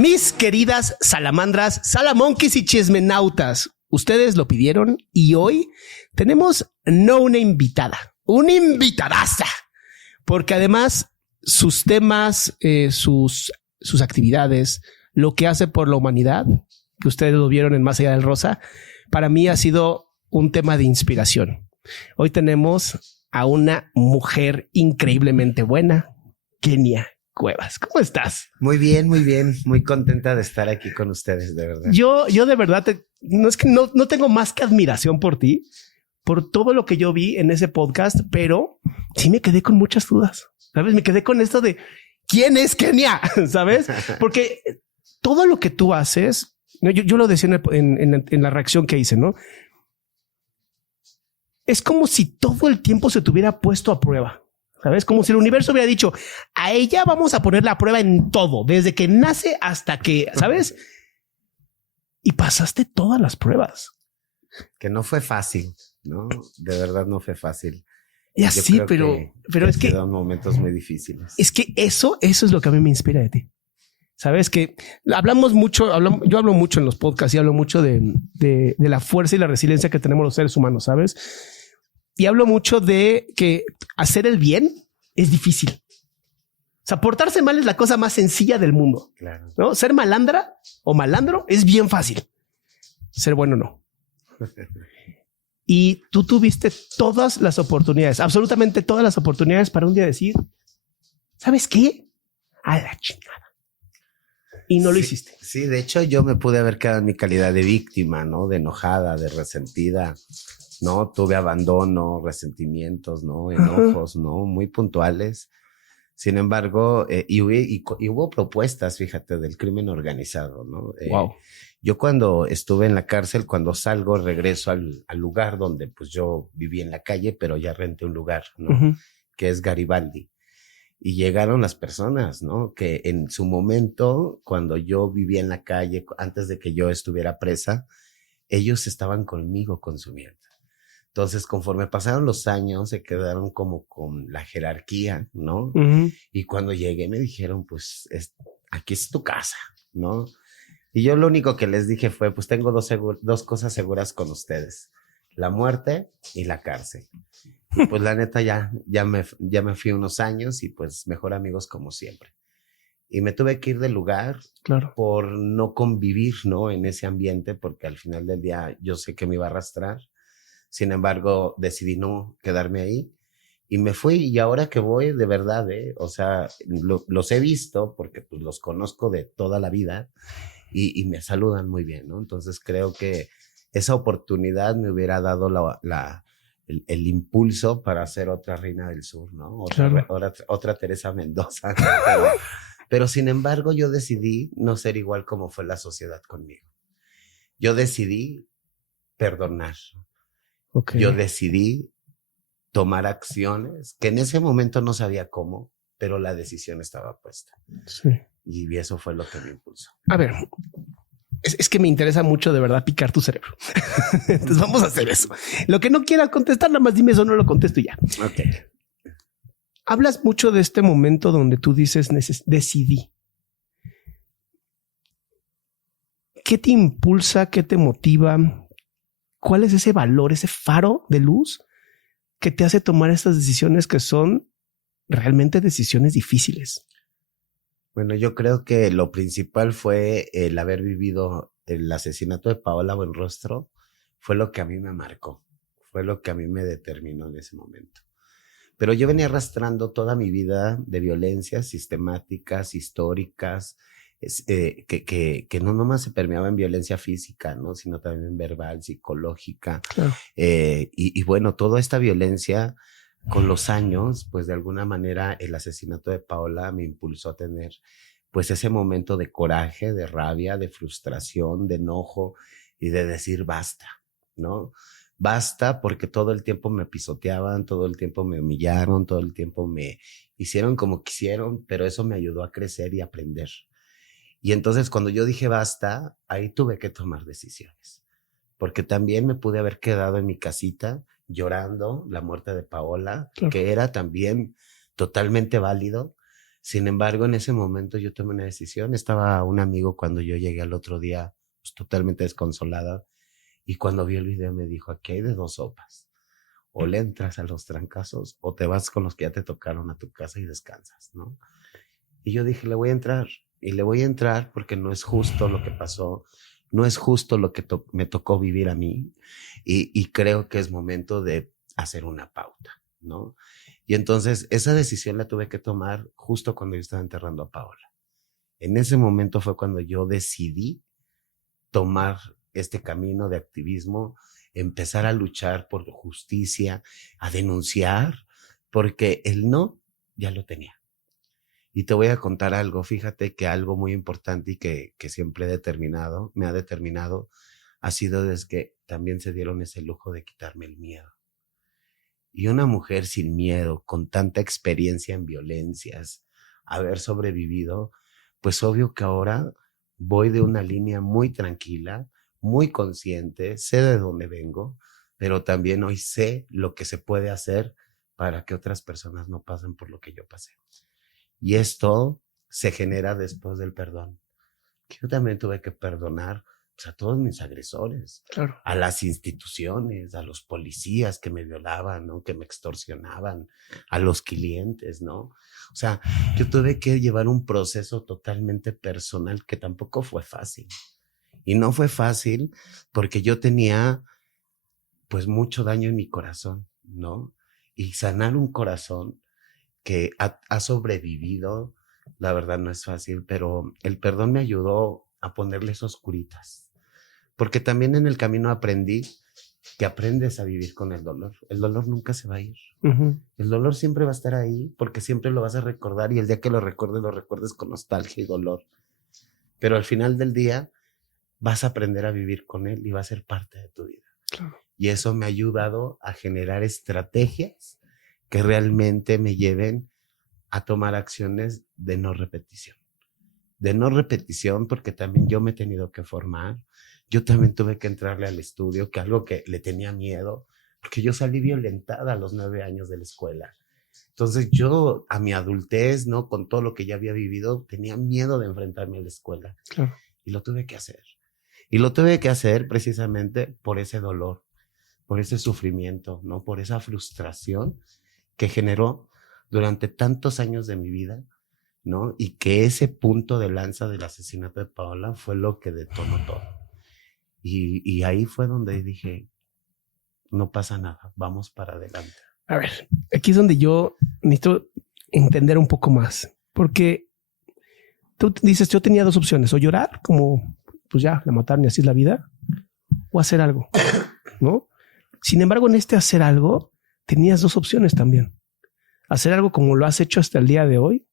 Mis queridas salamandras, salamonquis y chismenautas, ustedes lo pidieron y hoy tenemos no una invitada, una invitadaza, porque además sus temas, sus actividades, lo que hace por la humanidad, que ustedes lo vieron en Más Allá del Rosa, para mí ha sido un tema de inspiración. Hoy tenemos a una mujer increíblemente buena, Kenia Cuevas. ¿Cómo estás? Muy bien, muy contenta de estar aquí con ustedes, de verdad. Yo de verdad, no es que no tengo más que admiración por ti, por todo lo que yo vi en ese podcast, pero sí me quedé con muchas dudas, ¿sabes? Me quedé con esto de ¿quién es Kenia? ¿Sabes? Porque todo lo que tú haces, yo lo decía en la reacción que hice, ¿no? Es como si todo el tiempo se te hubiera puesto a prueba. ¿Sabes? Como si el universo hubiera dicho, a ella vamos a poner la prueba en todo, desde que nace hasta que, ¿sabes? Y pasaste todas las pruebas. Que no fue fácil, ¿no? De verdad no fue fácil. Ya sí, pero es que fueron momentos muy difíciles. Es que eso es lo que a mí me inspira de ti. Sabes que hablamos mucho, yo hablo mucho en los podcasts y hablo mucho de la fuerza y la resiliencia que tenemos los seres humanos, ¿sabes? Y hablo mucho de que hacer el bien es difícil. O sea, portarse mal es la cosa más sencilla del mundo. Claro. ¿No? Ser malandra o malandro es bien fácil. Ser bueno no. Y tú tuviste todas las oportunidades, absolutamente todas las oportunidades para un día decir, ¿sabes qué? A la chingada. Y no lo hiciste. Sí, de hecho yo me pude haber quedado en mi calidad de víctima, ¿no? De enojada, de resentida, ¿no? Tuve abandono, resentimientos, ¿no? Enojos, ¿no? Muy puntuales. Sin embargo, y hubo propuestas, fíjate, del crimen organizado, ¿no? Wow. Yo cuando estuve en la cárcel, cuando salgo, regreso al lugar donde pues yo viví en la calle, pero ya renté un lugar, ¿no? Que es Garibaldi. Y llegaron las personas, ¿no? Que en su momento, cuando yo vivía en la calle, antes de que yo estuviera presa, ellos estaban conmigo consumiendo. Entonces, conforme pasaron los años, se quedaron como con la jerarquía, ¿no? Y cuando llegué me dijeron, pues, aquí es tu casa, ¿no? Y yo lo único que les dije fue, pues tengo dos cosas seguras con ustedes, la muerte y la cárcel. Pues la neta ya me fui unos años y pues mejor amigos como siempre. Y me tuve que ir del lugar, claro, por no convivir, ¿no? En ese ambiente, porque al final del día yo sé que me iba a arrastrar. Sin embargo, decidí no quedarme ahí y me fui. Y ahora que voy, de verdad, o sea, los he visto porque pues los conozco de toda la vida y me saludan muy bien, ¿no? Entonces creo que esa oportunidad me hubiera dado el impulso para ser otra Reina del Sur, ¿no? Otra Teresa Mendoza, ¿no? Pero sin embargo yo decidí no ser igual como fue la sociedad conmigo. Yo decidí perdonar. Okay. Yo decidí tomar acciones que en ese momento no sabía cómo, pero la decisión estaba puesta. Sí. Y eso fue lo que me impulsó. A ver, es que me interesa mucho de verdad picar tu cerebro. Entonces vamos a hacer eso. Lo que no quieras contestar, nada más dime eso, no lo contesto y ya. Ok. Hablas mucho de este momento donde tú dices decidí. ¿Qué te impulsa? ¿Qué te motiva? ¿Cuál es ese valor, ese faro de luz que te hace tomar estas decisiones que son realmente decisiones difíciles? Bueno, yo creo que lo principal fue el haber vivido el asesinato de Paola Buenrostro. Fue lo que a mí me marcó, fue lo que a mí me determinó en ese momento. Pero yo venía arrastrando toda mi vida de violencias sistemáticas, históricas, que no nomás se permeaba en violencia física, ¿no? Sino también verbal, psicológica. Claro. Y bueno, toda esta violencia con los años, pues de alguna manera el asesinato de Paola me impulsó a tener pues ese momento de coraje, de rabia, de frustración, de enojo y de decir basta, ¿no? Basta porque todo el tiempo me pisoteaban, todo el tiempo me humillaron, todo el tiempo me hicieron como quisieron, pero eso me ayudó a crecer y aprender. Y entonces cuando yo dije basta, ahí tuve que tomar decisiones, porque también me pude haber quedado en mi casita llorando la muerte de Paola, claro, que era también totalmente válido. Sin embargo, en ese momento yo tomé una decisión. Estaba un amigo cuando yo llegué al otro día, pues, totalmente desconsolada. Y cuando vio el video me dijo, aquí hay de dos sopas. O le entras a los trancazos o te vas con los que ya te tocaron a tu casa y descansas, ¿no? Y yo dije, le voy a entrar. Y le voy a entrar porque no es justo lo que pasó. No es justo lo que me tocó vivir a mí. Y creo que es momento de hacer una pauta, ¿no? Y entonces esa decisión la tuve que tomar justo cuando yo estaba enterrando a Paola. En ese momento fue cuando yo decidí tomar este camino de activismo, empezar a luchar por justicia, a denunciar, porque el no ya lo tenía. Y te voy a contar algo, fíjate que algo muy importante y que siempre me ha determinado, ha sido desde que también se dieron ese lujo de quitarme el miedo. Y una mujer sin miedo, con tanta experiencia en violencias, haber sobrevivido, pues obvio que ahora voy de una línea muy tranquila, muy consciente, sé de dónde vengo, pero también hoy sé lo que se puede hacer para que otras personas no pasen por lo que yo pasé. Y esto se genera después del perdón. Yo también tuve que perdonar, pues, a todos mis agresores, Claro. a las instituciones, a los policías que me violaban, ¿no? Que me extorsionaban, a los clientes, ¿no? O sea, yo tuve que llevar un proceso totalmente personal que tampoco fue fácil. Y no fue fácil porque yo tenía, pues, mucho daño en mi corazón, ¿no? Y sanar un corazón que ha sobrevivido, la verdad no es fácil, pero el perdón me ayudó a ponerle esos curitas. Porque también en el camino aprendí que aprendes a vivir con el dolor. El dolor nunca se va a ir. Uh-huh. El dolor siempre va a estar ahí porque siempre lo vas a recordar y el día que lo recuerdes con nostalgia y dolor. Pero al final del día vas a aprender a vivir con él y va a ser parte de tu vida. Claro. Y eso me ha ayudado a generar estrategias que realmente me lleven a tomar acciones de no repetición. De no repetición porque también yo me he tenido que formar. Yo también tuve que entrarle al estudio, que algo que le tenía miedo, porque yo salí violentada a los 9 años de la escuela. Entonces yo a mi adultez, ¿no? Con todo lo que ya había vivido, tenía miedo de enfrentarme a la escuela. Claro. Y lo tuve que hacer. Y lo tuve que hacer precisamente por ese dolor, por ese sufrimiento, ¿no? Por esa frustración que generó durante tantos años de mi vida, ¿no? Y que ese punto de lanza del asesinato de Paola fue lo que detonó todo. Y ahí fue donde dije, no pasa nada, vamos para adelante. A ver, aquí es donde yo necesito entender un poco más, porque tú dices, yo tenía dos opciones, o llorar, como pues ya, la mataron y así es la vida, o hacer algo, ¿no? Sin embargo, en este hacer algo, tenías dos opciones también. Hacer algo como lo has hecho hasta el día de hoy,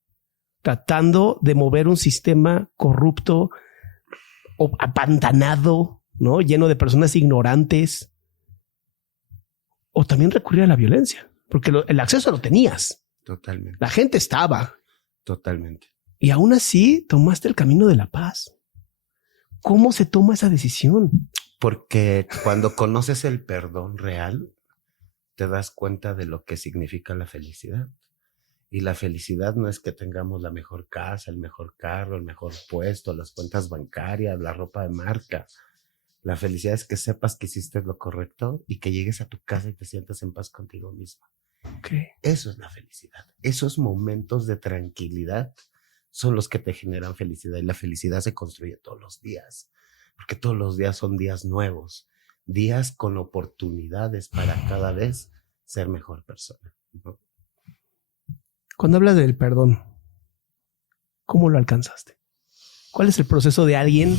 tratando de mover un sistema corrupto o apantanado, ¿no? Lleno de personas ignorantes, o también recurrir a la violencia, porque el acceso lo tenías. Totalmente. La gente estaba. Totalmente. Y aún así tomaste el camino de la paz. ¿Cómo se toma esa decisión? Porque cuando conoces el perdón real, te das cuenta de lo que significa la felicidad. Y la felicidad no es que tengamos la mejor casa, el mejor carro, el mejor puesto, las cuentas bancarias, la ropa de marca. La felicidad es que sepas que hiciste lo correcto y que llegues a tu casa y te sientas en paz contigo mismo. Okay. Eso es la felicidad. Esos momentos de tranquilidad son los que te generan felicidad. Y la felicidad se construye todos los días, porque todos los días son días nuevos, días con oportunidades para cada vez ser mejor persona, ¿no? Cuando hablas del perdón, ¿cómo lo alcanzaste? ¿Cuál es el proceso de alguien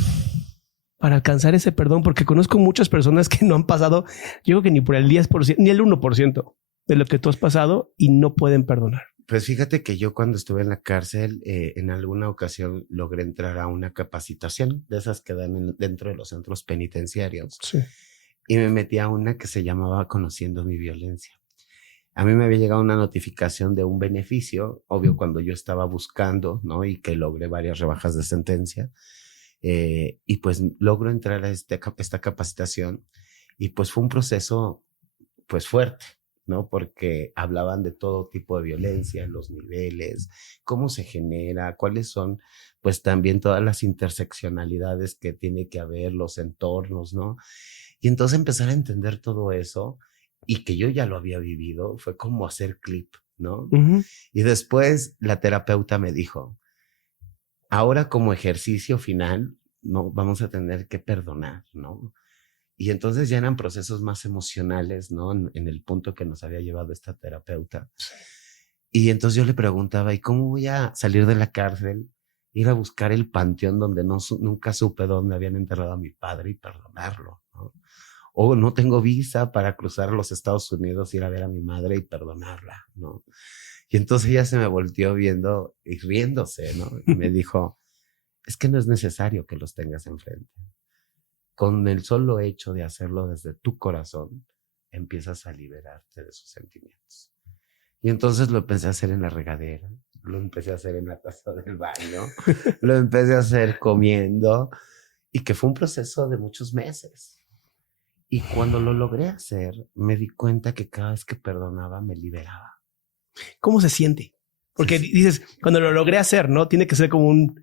para alcanzar ese perdón? Porque conozco muchas personas que no han pasado, yo creo que ni por el 10%, ni el 1% de lo que tú has pasado y no pueden perdonar. Pues fíjate que yo cuando estuve en la cárcel, en alguna ocasión logré entrar a una capacitación de esas que dan dentro de los centros penitenciarios. Sí. Y me metí a una que se llamaba Conociendo mi violencia. A mí me había llegado una notificación de un beneficio, obvio cuando yo estaba buscando, ¿no? Y que logré varias rebajas de sentencia. Y pues logro entrar a esta capacitación y pues fue un proceso pues fuerte, ¿no? Porque hablaban de todo tipo de violencia, los niveles, cómo se genera, cuáles son, pues también todas las interseccionalidades que tiene que haber, los entornos, ¿no? Y entonces empezar a entender todo eso y que yo ya lo había vivido, fue como hacer clip, ¿no? Uh-huh. Y después la terapeuta me dijo, ahora como ejercicio final, no, vamos a tener que perdonar, ¿no? Y entonces ya eran procesos más emocionales, ¿no? En el punto que nos había llevado esta terapeuta. Y entonces yo le preguntaba, ¿y cómo voy a salir de la cárcel? Ir a buscar el panteón donde nunca supe dónde habían enterrado a mi padre y perdonarlo, ¿no? O no tengo visa para cruzar los Estados Unidos, ir a ver a mi madre y perdonarla, ¿no? Y entonces ella se me volteó viendo y riéndose, ¿no? Y me dijo, es que no es necesario que los tengas enfrente. Con el solo hecho de hacerlo desde tu corazón, empiezas a liberarte de sus sentimientos. Y entonces lo empecé a hacer en la regadera, lo empecé a hacer en la taza del baño, lo empecé a hacer comiendo, y que fue un proceso de muchos meses. Y cuando lo logré hacer, me di cuenta que cada vez que perdonaba me liberaba. ¿Cómo se siente? Porque sí, dices, cuando lo logré hacer, ¿no? Tiene que ser como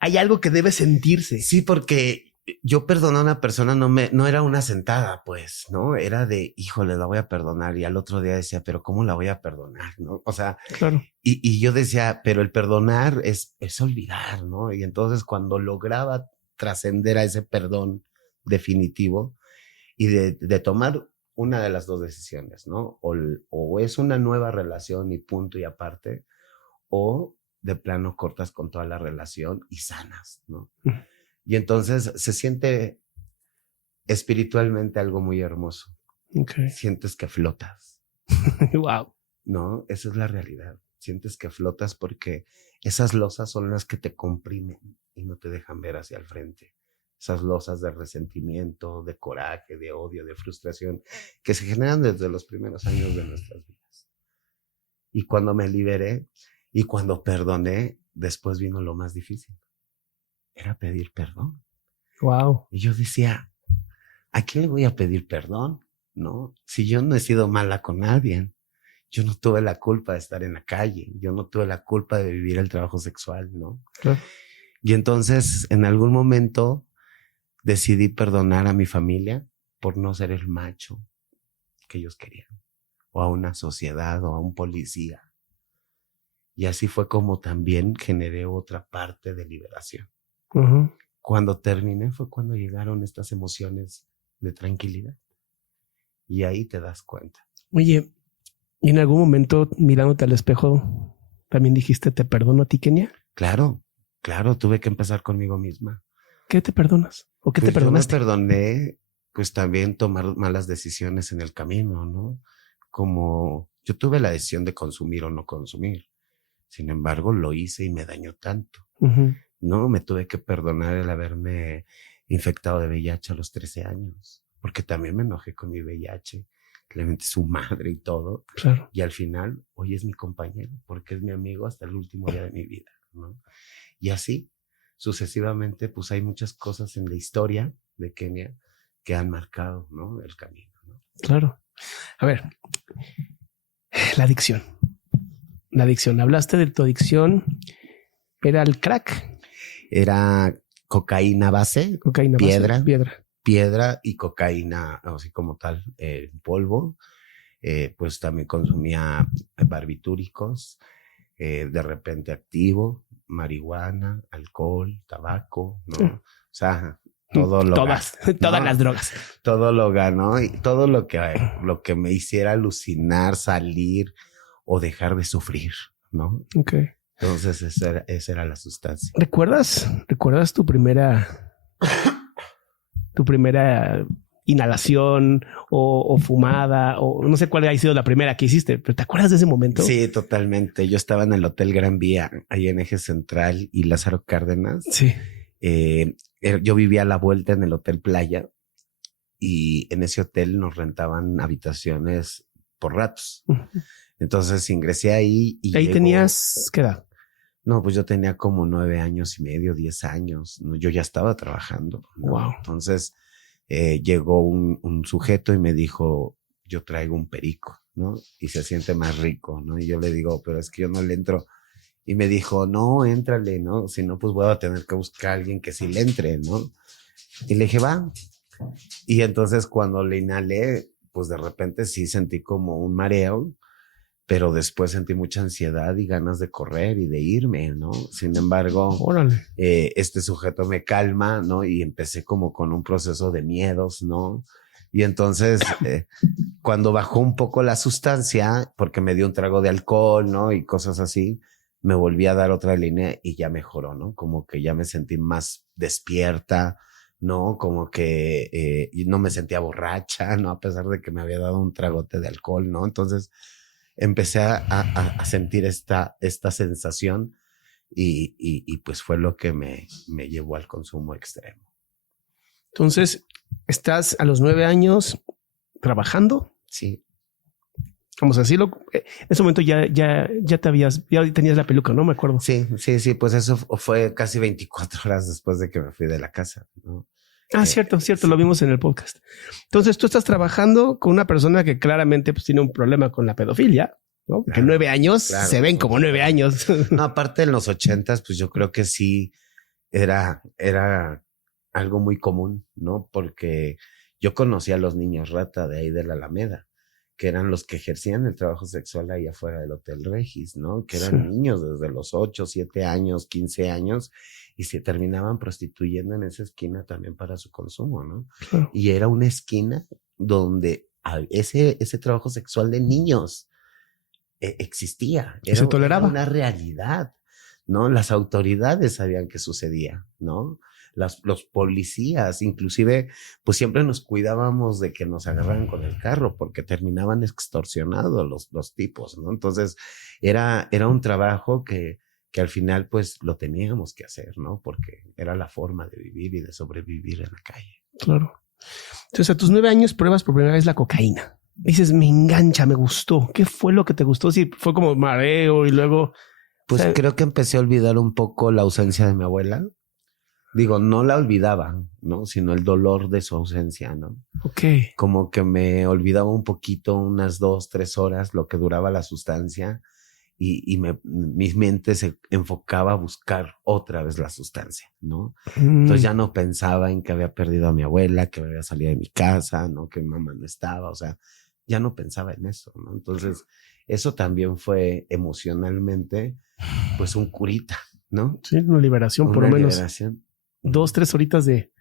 hay algo que debe sentirse. Sí, porque yo perdoné a una persona, no era una sentada, pues, ¿no? Era de, híjole, la voy a perdonar. Y al otro día decía, pero ¿cómo la voy a perdonar? ¿No? O sea, claro. Y yo decía, pero el perdonar es olvidar, ¿no? Y entonces cuando lograba trascender a ese perdón definitivo y de tomar una de las dos decisiones, ¿no? O es una nueva relación y punto y aparte, o de plano cortas con toda la relación y sanas, ¿no? Y entonces se siente espiritualmente algo muy hermoso. Okay. Sientes que flotas. Wow. No, esa es la realidad. Sientes que flotas porque esas losas son las que te comprimen y no te dejan ver hacia el frente. Esas losas de resentimiento, de coraje, de odio, de frustración que se generan desde los primeros años de nuestras vidas. Y cuando me liberé y cuando perdoné, después vino lo más difícil. Era pedir perdón. Wow. Y yo decía, ¿a quién le voy a pedir perdón? ¿No? Si yo no he sido mala con nadie. Yo no tuve la culpa de estar en la calle. Yo no tuve la culpa de vivir el trabajo sexual, ¿no? Claro. Y entonces, en algún momento, decidí perdonar a mi familia por no ser el macho que ellos querían. O a una sociedad o a un policía. Y así fue como también generé otra parte de liberación. Uh-huh. Cuando terminé fue cuando llegaron estas emociones de tranquilidad. Y ahí te das cuenta. Oye, ¿y en algún momento mirándote al espejo también dijiste te perdono a ti, Kenia? Claro, tuve que empezar conmigo misma. ¿Qué te perdonas? ¿O qué te perdonaste? Yo me perdoné, pues también tomar malas decisiones en el camino, ¿no? Como yo tuve la decisión de consumir o no consumir. Sin embargo, lo hice y me dañó tanto. Uh-huh. No, me tuve que perdonar el haberme infectado de VIH a los 13 años, porque también me enojé con mi VIH, le metí su madre y todo. Claro. Y al final, hoy es mi compañero, porque es mi amigo hasta el último día de mi vida, ¿no? Y así, sucesivamente, pues hay muchas cosas en la historia de Kenia que han marcado, ¿no? El camino, ¿no? Claro. A ver, la adicción. La adicción. Hablaste de tu adicción. ¿Era el crack? Era cocaína base, cocaína piedra, base, piedra y cocaína, así como tal, polvo. Pues también consumía barbitúricos, de repente activo, marihuana, alcohol, tabaco, ¿no? O sea, todo lo todas las drogas. Todo lo ganó y todo lo que me hiciera alucinar, salir o dejar de sufrir, ¿no? Okay. Entonces esa era la sustancia. ¿Recuerdas tu primera inhalación o fumada o no sé cuál ha sido la primera que hiciste, pero ¿te acuerdas de ese momento? Sí, totalmente. Yo estaba en el Hotel Gran Vía, ahí en Eje Central y Lázaro Cárdenas. Sí. Yo vivía a la vuelta en el Hotel Playa y en ese hotel nos rentaban habitaciones por ratos. Entonces ingresé ahí y ¿ahí tenías qué edad? No, pues yo tenía como 9 años y medio, 10 años. Yo ya estaba trabajando, ¿no? Wow. Entonces llegó un sujeto y me dijo, yo traigo un perico. ¿no? Y se siente más rico, ¿no? Y yo le digo, pero es que yo no le entro. Y me dijo, no, éntrale, ¿no? Si no, pues voy a tener que buscar a alguien que sí le entre, ¿no? Y le dije, va. Y entonces cuando le inhalé, pues de repente sí sentí como un mareo, pero después sentí mucha ansiedad y ganas de correr y de irme, ¿no? Sin embargo, este sujeto me calma, ¿no? Y empecé como con un proceso de miedos, ¿no? Y entonces, cuando bajó un poco la sustancia, porque me dio un trago de alcohol, ¿no? Y cosas así, me volví a dar otra línea y ya mejoró, ¿no? Como que ya me sentí más despierta, ¿no? Como que no me sentía borracha, ¿no? A pesar de que me había dado un tragote de alcohol, ¿no? Entonces empecé a sentir esta sensación y pues fue lo que me llevó al consumo extremo. Entonces, ¿estás a los 9 años trabajando? Sí. Vamos a decirlo. En ese momento ya tenías la peluca, ¿no? Me acuerdo. Sí. Pues eso fue casi 24 horas después de que me fui de la casa, ¿no? Cierto. Sí. Sí. Lo vimos en el podcast. Entonces tú estás trabajando con una persona que claramente pues, tiene un problema con la pedofilia, ¿no? Porque 9 años se ven como 9 años. No, aparte en los 80s, pues yo creo que sí era algo muy común, ¿no? Porque yo conocí a los niños rata de ahí de la Alameda, que eran los que ejercían el trabajo sexual ahí afuera del Hotel Regis, ¿no? Que eran niños desde los 8, 7 años, 15 años, y se terminaban prostituyendo en esa esquina también para su consumo, ¿no? Claro. Y era una esquina donde ese trabajo sexual de niños existía. Se toleraba. Era una realidad, ¿no? Las autoridades sabían que sucedía, ¿no? Los policías, inclusive, pues siempre nos cuidábamos de que nos agarraran con el carro porque terminaban extorsionados los tipos, ¿no? Entonces, era un trabajo que al final, pues, lo teníamos que hacer, ¿no? Porque era la forma de vivir y de sobrevivir en la calle. Claro. Entonces, a tus 9 años pruebas por primera vez la cocaína. Dices, me engancha, me gustó. ¿Qué fue lo que te gustó? Sí, fue como mareo y luego... Pues creo que empecé a olvidar un poco la ausencia de mi abuela. Digo, no la olvidaba, ¿no? Sino el dolor de su ausencia, ¿no? Ok. Como que me olvidaba un poquito, unas 2, 3 horas, lo que duraba la sustancia y mi mente se enfocaba a buscar otra vez la sustancia, ¿no? Entonces ya no pensaba en que había perdido a mi abuela, que me había salido de mi casa, ¿no? Que mi mamá no estaba, o sea, ya no pensaba en eso, ¿no? Entonces, eso también fue emocionalmente, pues un curita, ¿no? Sí, una liberación, por lo menos. Una liberación. 2, 3 horitas de...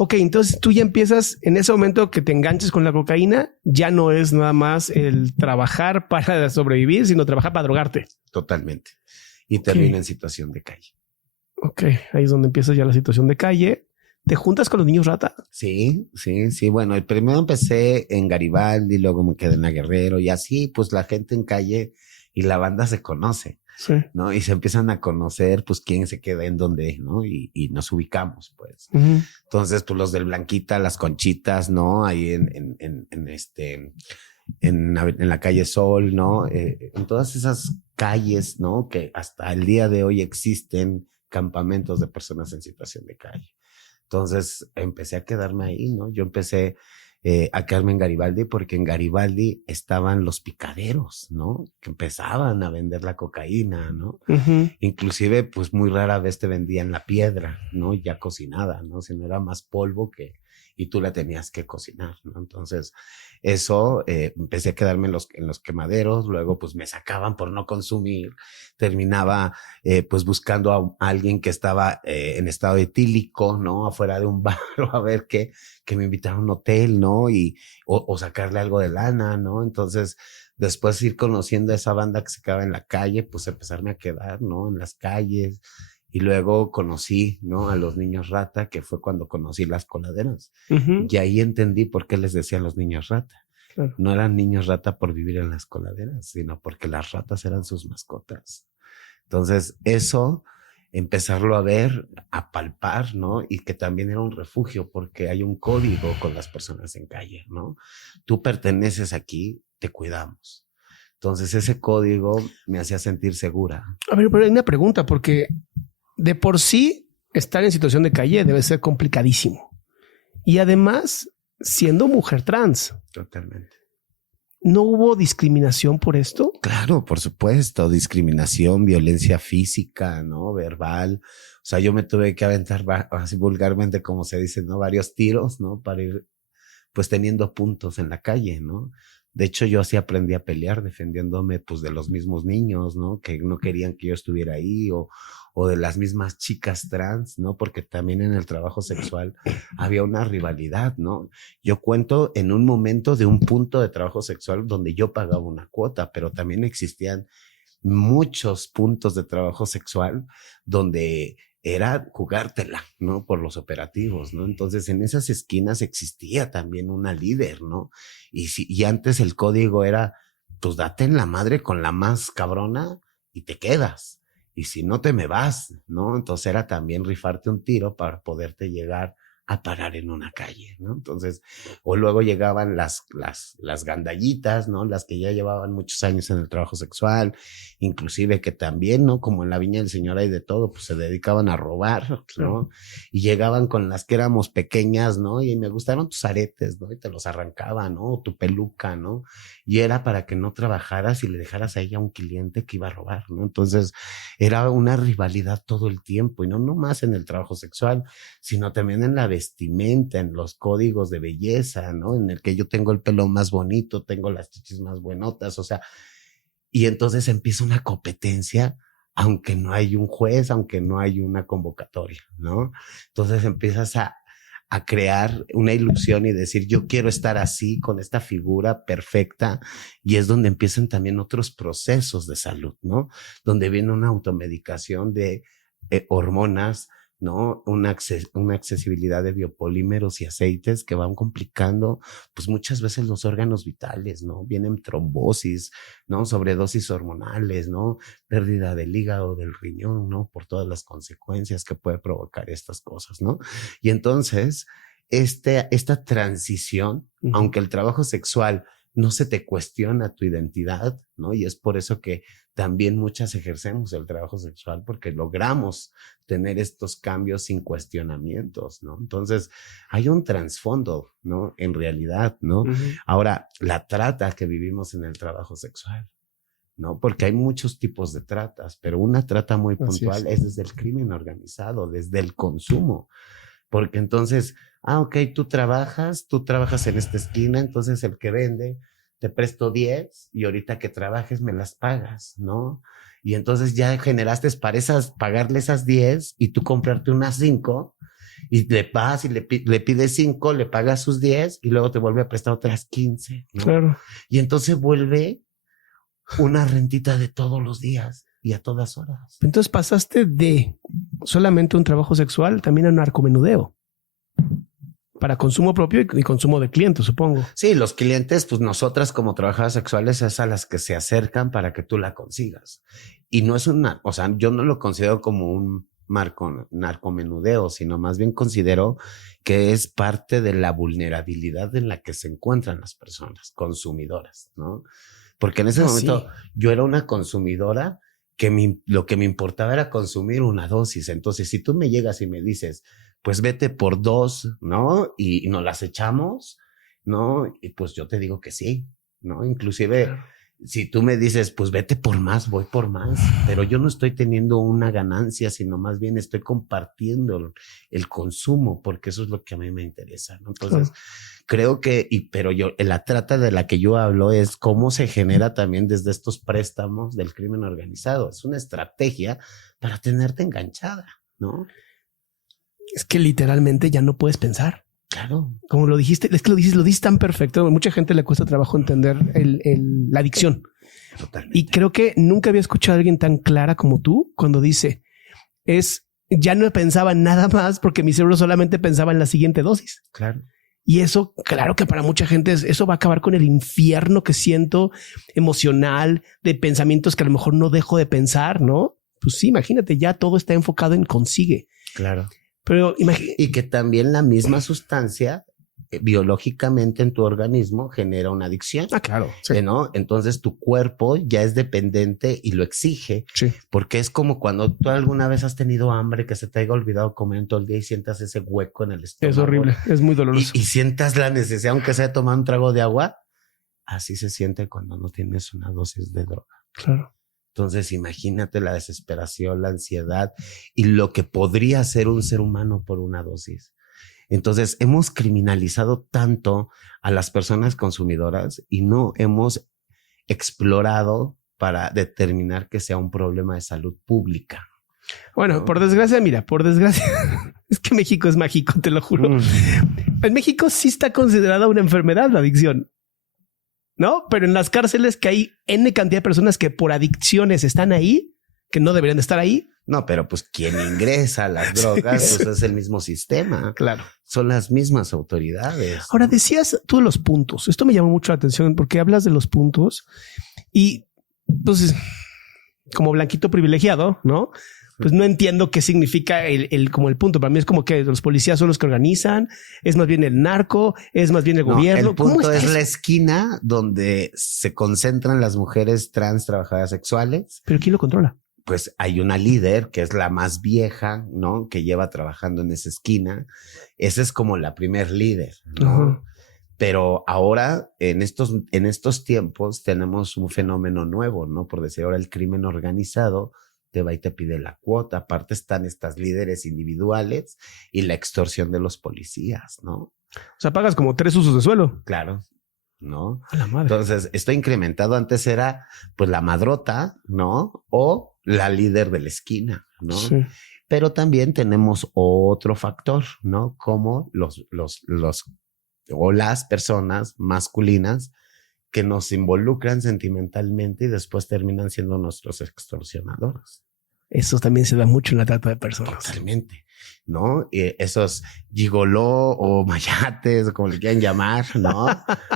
Ok, entonces tú ya empiezas en ese momento que te enganches con la cocaína, ya no es nada más el trabajar para sobrevivir, sino trabajar para drogarte. Totalmente. Y termina en situación de calle. Ok, ahí es donde empieza ya la situación de calle. ¿Te juntas con los niños rata? Sí. Bueno, el primero empecé en Garibaldi, luego me quedé en La Guerrero y así, pues la gente en calle y la banda se conoce. Sí. ¿No? Y se empiezan a conocer, pues, quién se queda en dónde, ¿no? Y nos ubicamos, pues. Uh-huh. Entonces, pues, los del Blanquita, las Conchitas, ¿no? Ahí en la calle Sol, ¿no? En todas esas calles, ¿no? Que hasta el día de hoy existen campamentos de personas en situación de calle. Entonces, empecé a quedarme ahí, ¿no? Yo empecé a quedarme en Garibaldi porque en Garibaldi estaban los picaderos, ¿no? Que empezaban a vender la cocaína, ¿no? Uh-huh. Inclusive, pues muy rara vez te vendían la piedra, ¿no? Ya cocinada, ¿no? Si no era más polvo y tú la tenías que cocinar, ¿no? Entonces, eso, empecé a quedarme en los quemaderos, luego pues me sacaban por no consumir, terminaba pues buscando a alguien que estaba en estado etílico, ¿no? Afuera de un bar o a ver que me invitara a un hotel, ¿no? O sacarle algo de lana, ¿no? Entonces, después ir conociendo a esa banda que se quedaba en la calle, pues empezarme a quedar, ¿no? En las calles. Y luego conocí, ¿no? A los niños rata, que fue cuando conocí las coladeras. Uh-huh. Y ahí entendí por qué les decían los niños rata. Claro. No eran niños rata por vivir en las coladeras, sino porque las ratas eran sus mascotas. Entonces, eso, empezarlo a ver, a palpar, ¿no? Y que también era un refugio, porque hay un código con las personas en calle, ¿no? Tú perteneces aquí, te cuidamos. Entonces, ese código me hacía sentir segura. A ver, pero hay una pregunta, porque de por sí estar en situación de calle debe ser complicadísimo. Y además, siendo mujer trans. Totalmente. ¿No hubo discriminación por esto? Claro, por supuesto, discriminación, violencia física, ¿no? Verbal. O sea, yo me tuve que aventar, así vulgarmente como se dice, ¿no? Varios tiros, ¿no? Para ir, pues, teniendo puntos en la calle, ¿no? De hecho, yo así aprendí a pelear defendiéndome, pues, de los mismos niños, ¿no? Que no querían que yo estuviera ahí o de las mismas chicas trans, ¿no? Porque también en el trabajo sexual había una rivalidad, ¿no? Yo cuento en un momento de un punto de trabajo sexual donde yo pagaba una cuota, pero también existían muchos puntos de trabajo sexual donde era jugártela, ¿no? Por los operativos, ¿no? Entonces, en esas esquinas existía también una líder, ¿no? Y antes el código era, pues date en la madre con la más cabrona y te quedas. Y si no te me vas, ¿no? Entonces era también rifarte un tiro para poderte llegar a parar en una calle, ¿no? Entonces, o luego llegaban las gandallitas, ¿no? Las que ya llevaban muchos años en el trabajo sexual, inclusive que también, ¿no? Como en la Viña del Señor hay de todo, pues se dedicaban a robar, ¿no? Y llegaban con las que éramos pequeñas, ¿no? Y me gustaron tus aretes, ¿no? Y te los arrancaban, ¿no? O tu peluca, ¿no? Y era para que no trabajaras y le dejaras a ella a un cliente que iba a robar, ¿no? Entonces, era una rivalidad todo el tiempo, y no nomás en el trabajo sexual, sino también en la vestimenta, en los códigos de belleza, ¿no? En el que yo tengo el pelo más bonito, tengo las chichis más buenotas, o sea, y entonces empieza una competencia, aunque no hay un juez, aunque no hay una convocatoria, ¿no? Entonces empiezas a crear una ilusión y decir, yo quiero estar así, con esta figura perfecta, y es donde empiezan también otros procesos de salud, ¿no? Donde viene una automedicación de hormonas, ¿no? Una accesibilidad de biopolímeros y aceites que van complicando, pues muchas veces los órganos vitales, ¿no? Vienen trombosis, ¿no? Sobredosis hormonales, ¿no? Pérdida del hígado, del riñón, ¿no? Por todas las consecuencias que puede provocar estas cosas, ¿no? Y entonces, esta transición, aunque el trabajo sexual no se te cuestiona tu identidad, ¿no? Y es por eso que también muchas ejercemos el trabajo sexual, porque logramos tener estos cambios sin cuestionamientos, ¿no? Entonces, hay un trasfondo, ¿no? En realidad, ¿no? Ahora, la trata que vivimos en el trabajo sexual, ¿no? Porque hay muchos tipos de tratas, pero una trata muy puntual es desde el crimen organizado, desde el consumo. Porque entonces, ok, tú trabajas en esta esquina, entonces el que vende, te presto 10 y ahorita que trabajes me las pagas, ¿no? Y entonces ya generaste para pagarle esas 10 y tú comprarte unas 5 y le pagas y le pides 5, le pagas sus 10 y luego te vuelve a prestar otras 15, ¿no? Claro. Y entonces vuelve una rentita de todos los días y a todas horas. Entonces pasaste de solamente un trabajo sexual también a narcomenudeo. Para consumo propio y consumo de clientes, supongo. Sí, los clientes, pues nosotras como trabajadoras sexuales es a las que se acercan para que tú la consigas. Y no es o sea, yo no lo considero como un narcomenudeo, sino más bien considero que es parte de la vulnerabilidad en la que se encuentran las personas consumidoras, ¿no? Porque en ese momento yo era una consumidora que lo que me importaba era consumir una dosis. Entonces, si tú me llegas y me dices, pues vete por 2, ¿no? Y nos las echamos, ¿no? Y pues yo te digo que sí, ¿no? Inclusive, si tú me dices, pues vete por más, voy por más, pero yo no estoy teniendo una ganancia, sino más bien estoy compartiendo el consumo, porque eso es lo que a mí me interesa, ¿no? Entonces, creo que, pero la trata de la que yo hablo es cómo se genera también desde estos préstamos del crimen organizado. Es una estrategia para tenerte enganchada, ¿no? Es que literalmente ya no puedes pensar. Claro. Como lo dijiste, es que lo dices tan perfecto. A mucha gente le cuesta trabajo entender la adicción. Totalmente. Y creo que nunca había escuchado a alguien tan clara como tú cuando dice, ya no pensaba en nada más porque mi cerebro solamente pensaba en la siguiente dosis. Claro. Y eso, claro que para mucha gente eso va a acabar con el infierno que siento emocional de pensamientos que a lo mejor no dejo de pensar, ¿no? Pues sí, imagínate, ya todo está enfocado en consigue. Claro. Pero y que también la misma sustancia biológicamente en tu organismo genera una adicción. Ah, claro. Sí. ¿No? Entonces tu cuerpo ya es dependiente y lo exige. Sí. Porque es como cuando tú alguna vez has tenido hambre, que se te haya olvidado comer en todo el día y sientas ese hueco en el estómago. Es horrible, es muy doloroso. Y sientas la necesidad, aunque sea tomar un trago de agua. así se siente cuando no tienes una dosis de droga. Claro. Entonces, imagínate la desesperación, la ansiedad y lo que podría ser un ser humano por una dosis. Entonces, hemos criminalizado tanto a las personas consumidoras y no hemos explorado para determinar que sea un problema de salud pública. Bueno, ¿no? Por desgracia, es que México es mágico, te lo juro. En México sí está considerada una enfermedad la adicción, ¿no? Pero en las cárceles que hay N cantidad de personas que por adicciones están ahí, que no deberían estar ahí. No, pero pues quien ingresa a las drogas, sí. pues es el mismo sistema. Claro. Son las mismas autoridades. Ahora, decías tú de los puntos. Esto me llamó mucho la atención porque hablas de los puntos y pues como blanquito privilegiado, ¿no? Pues no entiendo qué significa como el punto. Para mí es como que los policías son los que organizan, es más bien el narco, es más bien el gobierno. El punto es la esquina donde se concentran las mujeres trans trabajadoras sexuales. ¿Pero quién lo controla? Pues hay una líder que es la más vieja, ¿no? Que lleva trabajando en esa esquina. Esa es como la primer líder, ¿no? Uh-huh. Pero ahora, en estos tiempos, tenemos un fenómeno nuevo, ¿no? Por decir, ahora el crimen organizado te va y te pide la cuota. Aparte están estas líderes individuales y la extorsión de los policías, ¿no? O sea, pagas como 3 usos de suelo. Claro, ¿no? A la madre. Entonces, esto incrementado antes era, pues, la madrota, ¿no? O la líder de la esquina, ¿no? Sí. Pero también tenemos otro factor, ¿no? Como las personas masculinas que nos involucran sentimentalmente y después terminan siendo nuestros extorsionadores. Eso también se da mucho en la trata de personas. Totalmente, ¿no? Esos gigoló o mayates, o como le quieran llamar, ¿no?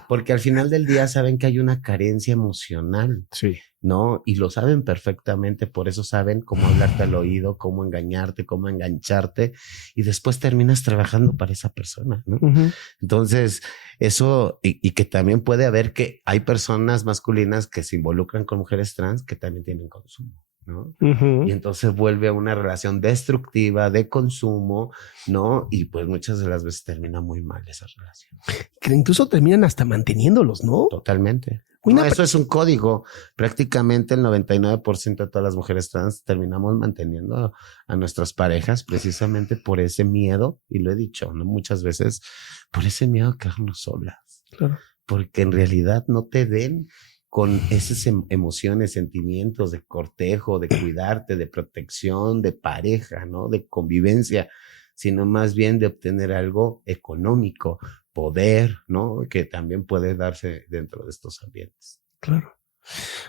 Porque al final del día saben que hay una carencia emocional, sí, ¿no? Y lo saben perfectamente, por eso saben cómo hablarte al oído, cómo engañarte, cómo engancharte, y después terminas trabajando para esa persona, ¿no? Uh-huh. Entonces, eso, y que también puede haber que hay personas masculinas que se involucran con mujeres trans que también tienen consumo, ¿no? Uh-huh. Y entonces vuelve a una relación destructiva de consumo, ¿no? Y pues muchas de las veces termina muy mal esa relación. Que incluso terminan hasta manteniéndolos, ¿no? Totalmente. No, eso es un código. Prácticamente el 99% de todas las mujeres trans terminamos manteniendo a nuestras parejas precisamente por ese miedo, y lo he dicho, ¿no? Muchas veces, por ese miedo a quedarnos solas. Claro. Porque en realidad no te den con esas emociones, sentimientos de cortejo, de cuidarte, de protección, de pareja, ¿no? De convivencia, sino más bien de obtener algo económico, poder, ¿no? Que también puede darse dentro de estos ambientes. Claro.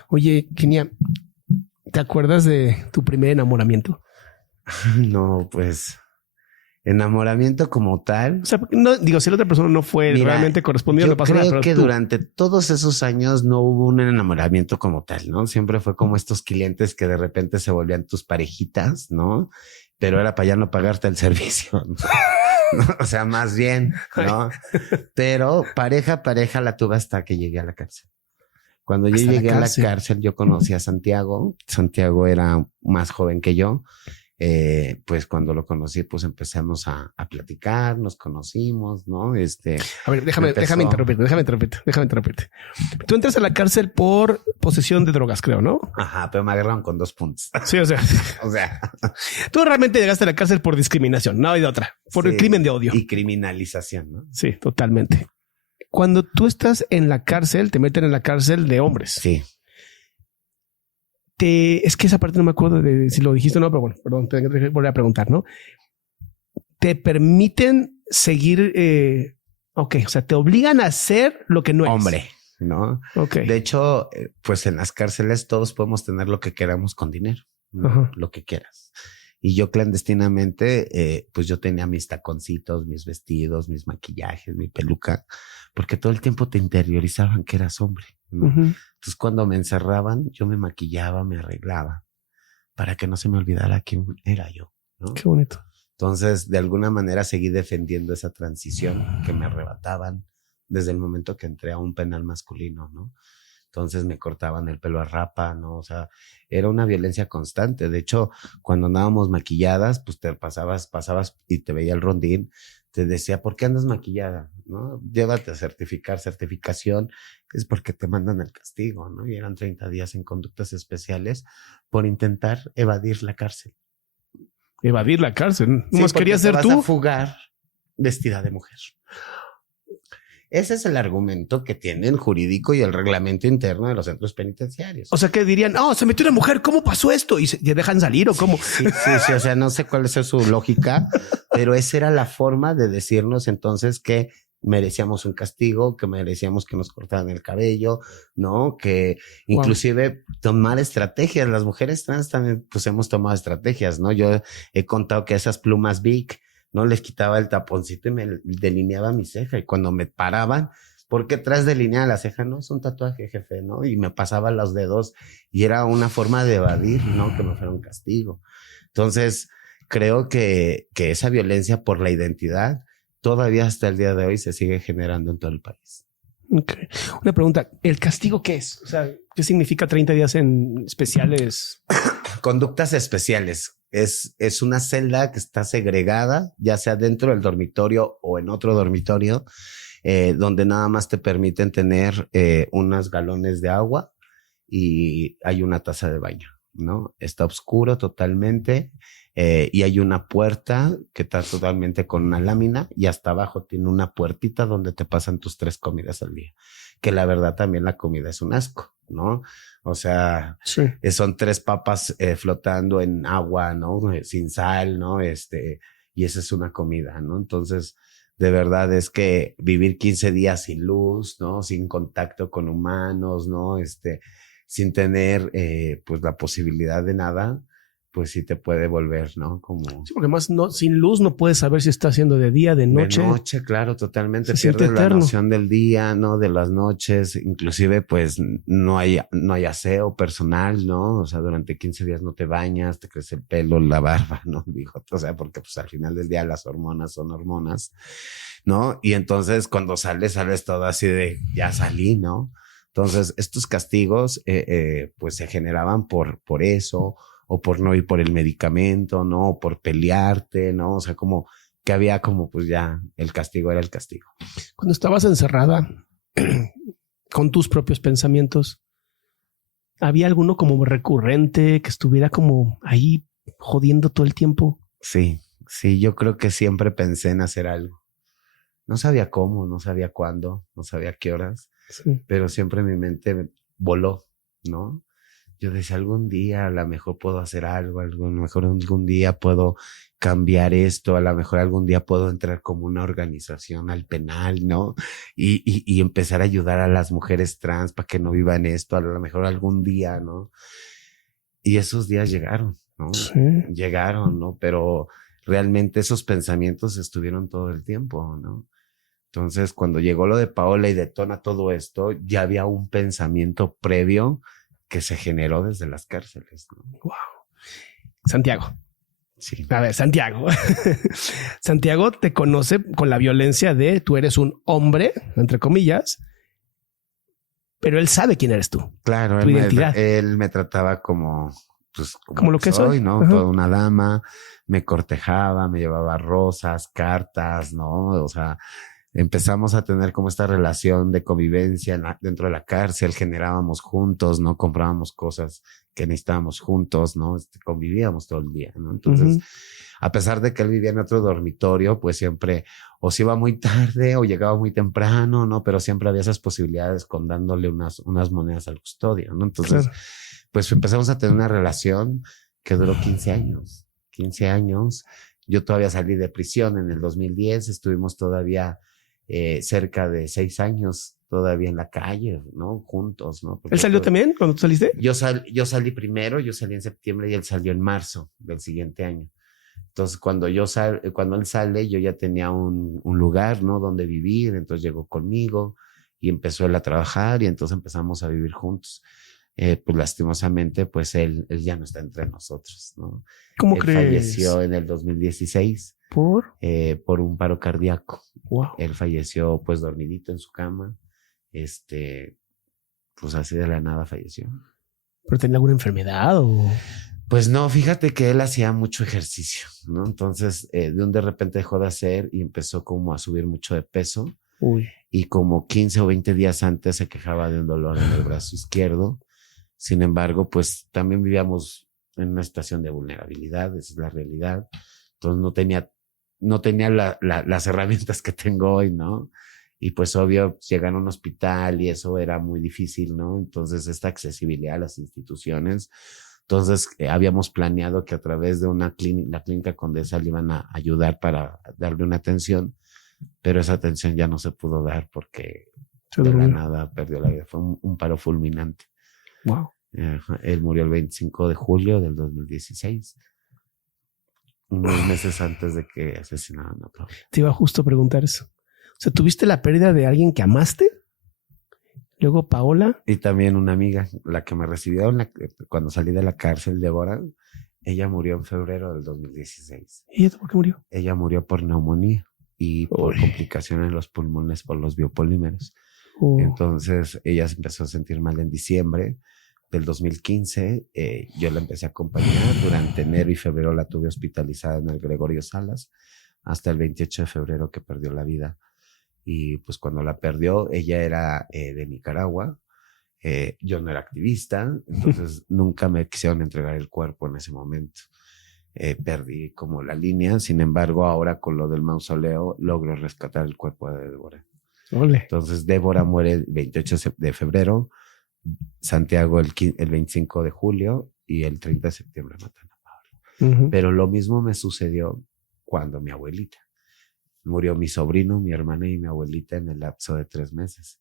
Oye, Kenia, ¿te acuerdas de tu primer enamoramiento? No, pues... enamoramiento como tal. O sea, no, digo, si la otra persona no fue realmente correspondido, no pasó nada. Yo creo que durante todos esos años no hubo un enamoramiento como tal, ¿no? Siempre fue como estos clientes que de repente se volvían tus parejitas, ¿no? Pero era para ya no pagarte el servicio, ¿no? O sea, más bien, ¿no? Pero pareja la tuve hasta que llegué a la cárcel. Cuando yo llegué a la cárcel, yo conocí a Santiago. Santiago era más joven que yo. Pues cuando lo conocí, pues empezamos a platicar, nos conocimos, ¿no? A ver, déjame interrumpirte. Tú entras a la cárcel por posesión de drogas, creo, ¿no? Ajá, pero me agarraron con 2 puntos. Sí, o sea. Tú realmente llegaste a la cárcel por discriminación, no hay de otra, por el crimen de odio. Y criminalización, ¿no? Sí, totalmente. Cuando tú estás en la cárcel, te meten en la cárcel de hombres. Sí. Es que esa parte no me acuerdo de si lo dijiste o no, pero bueno, perdón, tengo que volver a preguntar, ¿no? Te permiten seguir, o sea, te obligan a hacer lo que no eres. Hombre, ¿no? Okay. De hecho, pues en las cárceles todos podemos tener lo que queramos con dinero, ¿no? Uh-huh. Lo que quieras. Y yo clandestinamente, pues yo tenía mis taconcitos, mis vestidos, mis maquillajes, mi peluca, porque todo el tiempo te interiorizaban que eras hombre, ¿no? Uh-huh. Entonces cuando me encerraban, yo me maquillaba, me arreglaba, para que no se me olvidara quién era yo, ¿no? Qué bonito. Entonces, de alguna manera seguí defendiendo esa transición que me arrebataban desde el momento que entré a un penal masculino, ¿no? Entonces me cortaban el pelo a rapa, ¿no? O sea, era una violencia constante. De hecho, cuando andábamos maquilladas, pues te pasabas y te veía el rondín, te decía, ¿por qué andas maquillada? ¿No? Llévate a certificación, es porque te mandan el castigo, ¿no? Y eran 30 días en conductas especiales por intentar evadir la cárcel. Evadir la cárcel. Sí, ¿Más querías ser vas tú? a fugar vestida de mujer. Ese es el argumento que tiene el jurídico y el reglamento interno de los centros penitenciarios. O sea, que dirían, se metió una mujer, ¿cómo pasó esto? ¿Y se dejan salir o cómo? Sí, o sea, no sé cuál es su lógica, pero esa era la forma de decirnos entonces que merecíamos un castigo, que merecíamos que nos cortaran el cabello, ¿no? Que inclusive tomar estrategias. Las mujeres trans también pues hemos tomado estrategias, ¿no? Yo he contado que esas plumas Bic, no les quitaba el taponcito y me delineaba mi ceja. Y cuando me paraban, ¿por qué traes delineada la ceja? No, es un tatuaje, jefe, ¿no? Y me pasaba los dedos y era una forma de evadir, ¿no? Que me fuera un castigo. Entonces, creo que esa violencia por la identidad todavía hasta el día de hoy se sigue generando en todo el país. Okay. Una pregunta, ¿el castigo qué es? O sea, ¿qué significa 30 días en especiales? Conductas especiales. Es una celda que está segregada, ya sea dentro del dormitorio o en otro dormitorio, donde nada más te permiten tener unos galones de agua y hay una taza de baño, ¿no? Está oscuro totalmente y hay una puerta que está totalmente con una lámina y hasta abajo tiene una puertita donde te pasan tus 3 comidas al día. Que la verdad también la comida es un asco, ¿no? O sea, sí. Son 3 papas flotando en agua, ¿no? Sin sal, ¿no? Y esa es una comida, ¿no? Entonces, de verdad es que vivir 15 días sin luz, ¿no? Sin contacto con humanos, ¿no? Sin tener, pues, la posibilidad de nada, pues sí te puede volver, ¿no? Como... Sí, porque más sin luz no puedes saber si está haciendo de día, de noche. De noche, claro, totalmente. Pierdes la noción del día, ¿no? De las noches, inclusive pues no hay aseo personal, ¿no? O sea, durante 15 días no te bañas, te crece el pelo, la barba, ¿no? Dijo, o sea, porque pues al final del día las hormonas son hormonas, ¿no? Y entonces cuando sales todo así de, ya salí, ¿no? Entonces estos castigos pues se generaban por eso, o por no ir por el medicamento, ¿no? O por pelearte, ¿no? O sea, como que había como, pues ya, el castigo era el castigo. Cuando estabas encerrada con tus propios pensamientos, ¿había alguno como recurrente que estuviera como ahí jodiendo todo el tiempo? Sí, yo creo que siempre pensé en hacer algo. No sabía cómo, no sabía cuándo, no sabía qué horas, sí. Pero siempre mi mente voló, ¿no? Yo decía, algún día a lo mejor puedo hacer algo, a lo mejor algún día puedo cambiar esto, a lo mejor algún día puedo entrar como una organización al penal, ¿no? Y empezar a ayudar a las mujeres trans para que no vivan esto, a lo mejor algún día, ¿no? Y esos días llegaron, ¿no? Sí. Llegaron, ¿no? Pero realmente esos pensamientos estuvieron todo el tiempo, ¿no? Entonces, cuando llegó lo de Paola y detona todo esto, ya había un pensamiento previo que se generó desde las cárceles, ¿no? Wow. Santiago. Sí. A ver, Santiago. Santiago te conoce con la violencia de tú eres un hombre, entre comillas, pero él sabe quién eres tú. Claro, tu identidad. Él me trataba como, pues, como lo que soy, ¿no? Ajá. Toda una dama, me cortejaba, me llevaba rosas, cartas, ¿no? O sea, empezamos a tener como esta relación de convivencia dentro de la cárcel, generábamos juntos, ¿no? Comprábamos cosas que necesitábamos juntos, ¿no? Convivíamos todo el día, ¿no? Entonces, a pesar de que él vivía en otro dormitorio, pues siempre o se iba muy tarde o llegaba muy temprano, ¿no? Pero siempre había esas posibilidades con dándole unas monedas al custodio, ¿no? Entonces, claro, pues empezamos a tener una relación que duró 15 años. 15 años. Yo todavía salí de prisión en el 2010, estuvimos todavía cerca de 6 años todavía en la calle, ¿no? Juntos, ¿no? Porque ¿él salió también cuando tú saliste? Yo salí primero, yo salí en septiembre y él salió en marzo del siguiente año. Entonces, cuando él sale, yo ya tenía un lugar, ¿no? Donde vivir, entonces llegó conmigo y empezó él a trabajar y entonces empezamos a vivir juntos. Pues lastimosamente, pues él ya no está entre nosotros, ¿no? ¿Cómo él crees? Falleció en el 2016. ¿Por? Por un paro cardíaco. Wow. Él falleció pues dormidito en su cama. Pues así de la nada falleció. ¿Pero tenía alguna enfermedad o...? Pues no, fíjate que él hacía mucho ejercicio, ¿no? Entonces, de repente dejó de hacer y empezó como a subir mucho de peso. Uy. Y como 15 o 20 días antes se quejaba de un dolor en el brazo izquierdo. Sin embargo, pues también vivíamos en una situación de vulnerabilidad, esa es la realidad. Entonces no tenía las herramientas que tengo hoy, ¿no? Y pues obvio, llegar a un hospital y eso era muy difícil, ¿no? Entonces esta accesibilidad a las instituciones. Entonces habíamos planeado que a través de la clínica Condesa le iban a ayudar para darle una atención, pero esa atención ya no se pudo dar porque de la nada perdió la vida. Fue un paro fulminante. Wow. Él murió el 25 de julio del 2016, unos meses antes de que asesinaran a Pablo. Te iba justo a preguntar eso. O sea, ¿tuviste la pérdida de alguien que amaste? Luego Paola. Y también una amiga, la que me recibió cuando salí de la cárcel, Débora, ella murió en febrero del 2016. ¿Y ella por qué murió? Ella murió por neumonía y por complicaciones en los pulmones por los biopolímeros. Entonces ella se empezó a sentir mal en diciembre del 2015. Yo la empecé a acompañar. Durante enero y febrero la tuve hospitalizada en el Gregorio Salas hasta el 28 de febrero que perdió la vida. Y pues cuando la perdió, ella era de Nicaragua. Yo no era activista, entonces nunca me quisieron entregar el cuerpo en ese momento. Perdí como la línea. Sin embargo, ahora con lo del mausoleo logro rescatar el cuerpo de Débora. Ole. Entonces Débora muere el 28 de febrero, Santiago el 25 de julio y el 30 de septiembre matan a Pablo. Pero lo mismo me sucedió cuando mi abuelita. Murió mi sobrino, mi hermana y mi abuelita en el lapso de 3 meses.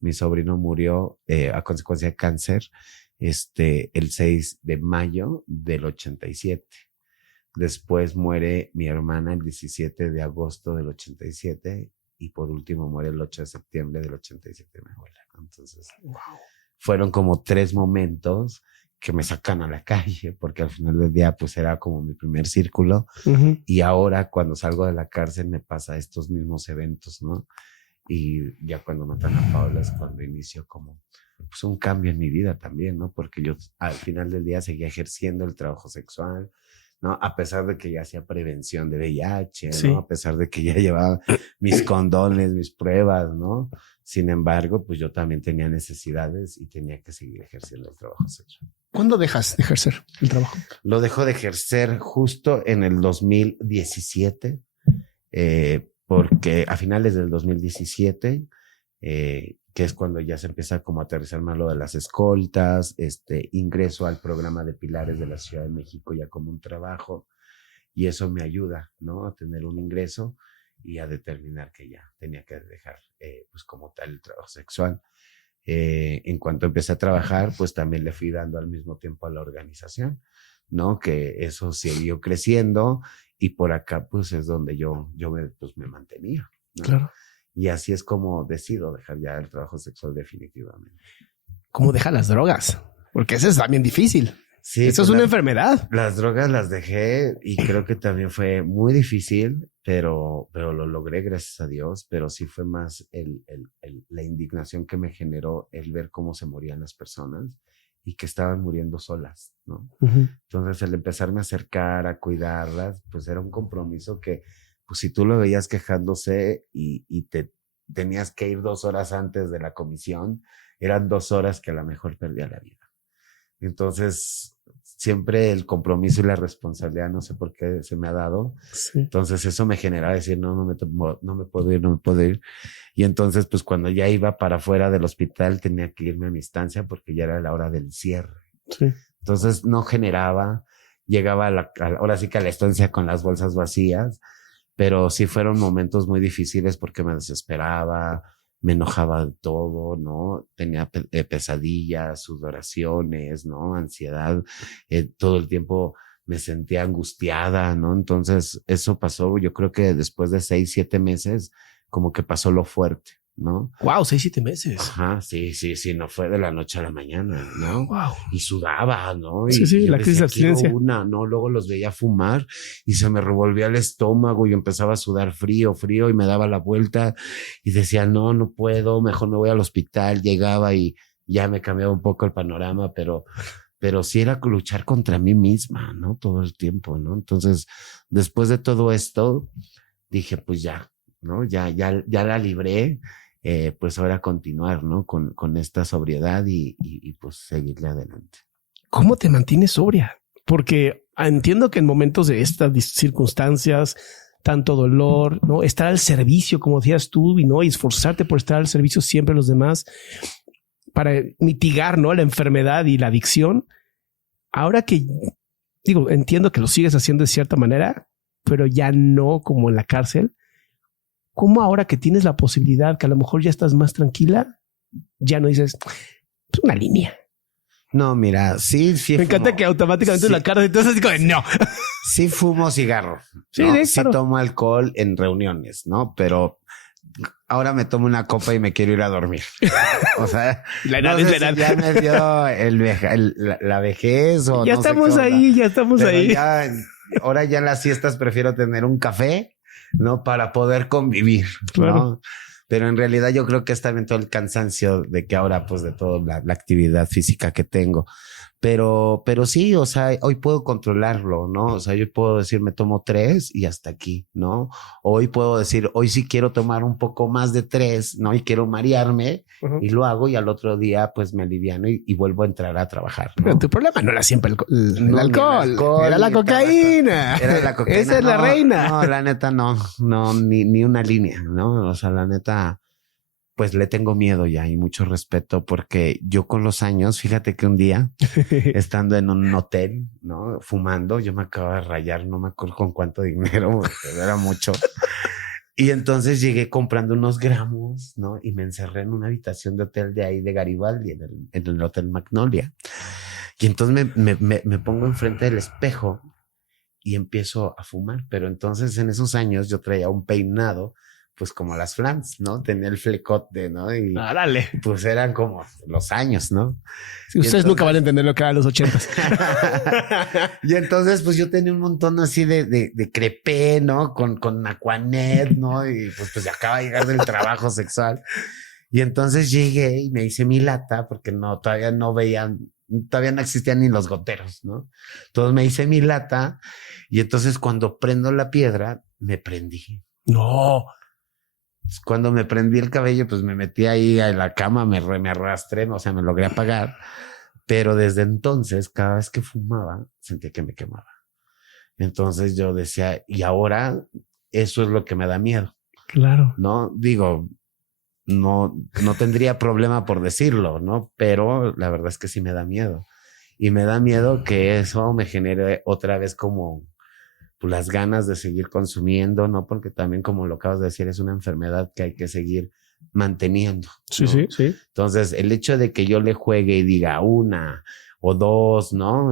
Mi sobrino murió a consecuencia de cáncer el 6 de mayo del 87. Después muere mi hermana el 17 de agosto del 87 y por último muere el 8 de septiembre del 87 mi abuela. Entonces, fueron como 3 momentos que me sacan a la calle, porque al final del día pues era como mi primer círculo. Y ahora cuando salgo de la cárcel me pasa estos mismos eventos, ¿no? Y ya cuando matan a Paola es cuando inicio como pues un cambio en mi vida también, ¿no? Porque yo al final del día seguía ejerciendo el trabajo sexual, ¿no? A pesar de que ya hacía prevención de VIH, ¿no? Sí. A pesar de que ya llevaba mis condones, mis pruebas, ¿no? Sin embargo, pues yo también tenía necesidades y tenía que seguir ejerciendo el trabajo sexual. ¿Cuándo dejas de ejercer el trabajo? Lo dejo de ejercer justo en el 2017, porque a finales del 2017, que es cuando ya se empieza como a aterrizar más lo de las escoltas, ingreso al programa de Pilares de la Ciudad de México ya como un trabajo, y eso me ayuda, ¿no? A tener un ingreso y a determinar que ya tenía que dejar, pues como tal, el trabajo sexual. En cuanto empecé a trabajar, pues también le fui dando al mismo tiempo a la organización, ¿no? Que eso siguió creciendo y por acá, pues es donde yo me mantenía, ¿no? Claro. Y así es como decido dejar ya el trabajo sexual definitivamente. ¿Cómo deja las drogas? Porque eso es también difícil. Sí, eso pues es una enfermedad. Las drogas las dejé y creo que también fue muy difícil, pero lo logré gracias a Dios. Pero sí fue más la indignación que me generó el ver cómo se morían las personas y que estaban muriendo solas, ¿no? Entonces el empezarme a acercar, a cuidarlas, pues era un compromiso que, pues si tú lo veías quejándose y te tenías que ir 2 horas antes de la comisión, eran 2 horas que a lo mejor perdía la vida. Entonces, siempre el compromiso y la responsabilidad, no sé por qué se me ha dado. Sí. Entonces, eso me generaba decir, no me puedo ir. Y entonces, pues cuando ya iba para afuera del hospital, tenía que irme a mi estancia porque ya era la hora del cierre. Sí. Entonces, no generaba, llegaba ahora sí que a la estancia con las bolsas vacías, pero sí fueron momentos muy difíciles porque me desesperaba, me enojaba de todo, ¿no? Tenía pesadillas, sudoraciones, ¿no? Ansiedad, todo el tiempo me sentía angustiada, ¿no? Entonces eso pasó, yo creo que después de 6, 7 meses, como que pasó lo fuerte, ¿no? Wow, 6, 7 meses. Ajá, sí, no fue de la noche a la mañana, ¿no? Wow. Y sudaba, ¿no? Sí, la crisis de abstinencia. ¿no? Luego los veía fumar y se me revolvía el estómago y empezaba a sudar frío y me daba la vuelta y decía, no puedo, mejor me voy al hospital. Llegaba y ya me cambiaba un poco el panorama, pero pero sí era luchar contra mí misma, ¿no? Todo el tiempo, ¿no? Entonces, después de todo esto, dije, pues ya, ¿no? Ya la libré, pues ahora continuar, ¿no? Con esta sobriedad y pues seguirle adelante. ¿Cómo te mantienes sobria? Porque entiendo que en momentos de estas circunstancias, tanto dolor, ¿no? Estar al servicio, como decías tú, y esforzarte por estar al servicio siempre de los demás para mitigar, ¿no? La enfermedad y la adicción. Ahora que, entiendo que lo sigues haciendo de cierta manera, pero ya no como en la cárcel. ¿Cómo ahora que tienes la posibilidad, que a lo mejor ya estás más tranquila, ya no dices, es una línea? No, mira, sí. Me encanta que automáticamente sí. la cara, entonces digo, no. Sí fumo cigarro. Sí, ¿no? claro. Sí tomo alcohol en reuniones, ¿no? Pero ahora me tomo una copa y me quiero ir a dormir. O sea, la edad no es sé la edad. Si ya me dio la vejez o ya no estamos sé qué ahí, ya estamos Pero ahí. Ahora ya en las siestas prefiero tener un café, ¿no? Para poder convivir, claro. ¿no? Pero en realidad yo creo que es también todo el cansancio de que ahora, pues, de toda la actividad física que tengo. Pero sí, o sea, hoy puedo controlarlo, ¿no? O sea, yo puedo decir, me tomo 3 y hasta aquí, ¿no? Hoy puedo decir, hoy sí quiero tomar un poco más de 3, ¿no? Y quiero marearme y lo hago y al otro día, pues, me aliviano y vuelvo a entrar a trabajar, ¿no? Pero tu problema no era siempre el alcohol, era la cocaína. Era la cocaína. Esa es la reina. No, la neta, no, ni una línea, ¿no? O sea, la neta, pues le tengo miedo ya y mucho respeto porque yo con los años, fíjate que un día estando en un hotel, ¿no? Fumando, yo me acababa de rayar, no me acuerdo con cuánto dinero, pero era mucho. Y entonces llegué comprando unos gramos, ¿no? Y me encerré en una habitación de hotel de ahí de Garibaldi, en el Hotel Magnolia. Y entonces me pongo enfrente del espejo y empiezo a fumar. Pero entonces en esos años yo traía un peinado, pues como las flans, ¿no? Tenía el flecote, ¿no? Y dale. Pues eran como los años, ¿no? Sí, ustedes nunca van a entender lo que eran los 80s. Y entonces, pues yo tenía un montón así de crepé, ¿no? Con Aquanet, ¿no? Y pues ya acaba de llegar del trabajo sexual. Y entonces llegué y me hice mi lata porque todavía no existían ni los goteros, ¿no? Entonces me hice mi lata y entonces cuando prendo la piedra, me prendí. No. Cuando me prendí el cabello, pues me metí ahí a la cama, me arrastré, o sea, me logré apagar. Pero desde entonces, cada vez que fumaba, sentía que me quemaba. Entonces yo decía, y ahora eso es lo que me da miedo. Claro. No, digo, no tendría problema por decirlo, ¿no? Pero la verdad es que sí me da miedo. Y me da miedo que eso me genere otra vez como las ganas de seguir consumiendo, ¿no? Porque también, como lo acabas de decir, es una enfermedad que hay que seguir manteniendo, ¿no? Sí. Entonces, el hecho de que yo le juegue y diga 1 o 2, ¿no?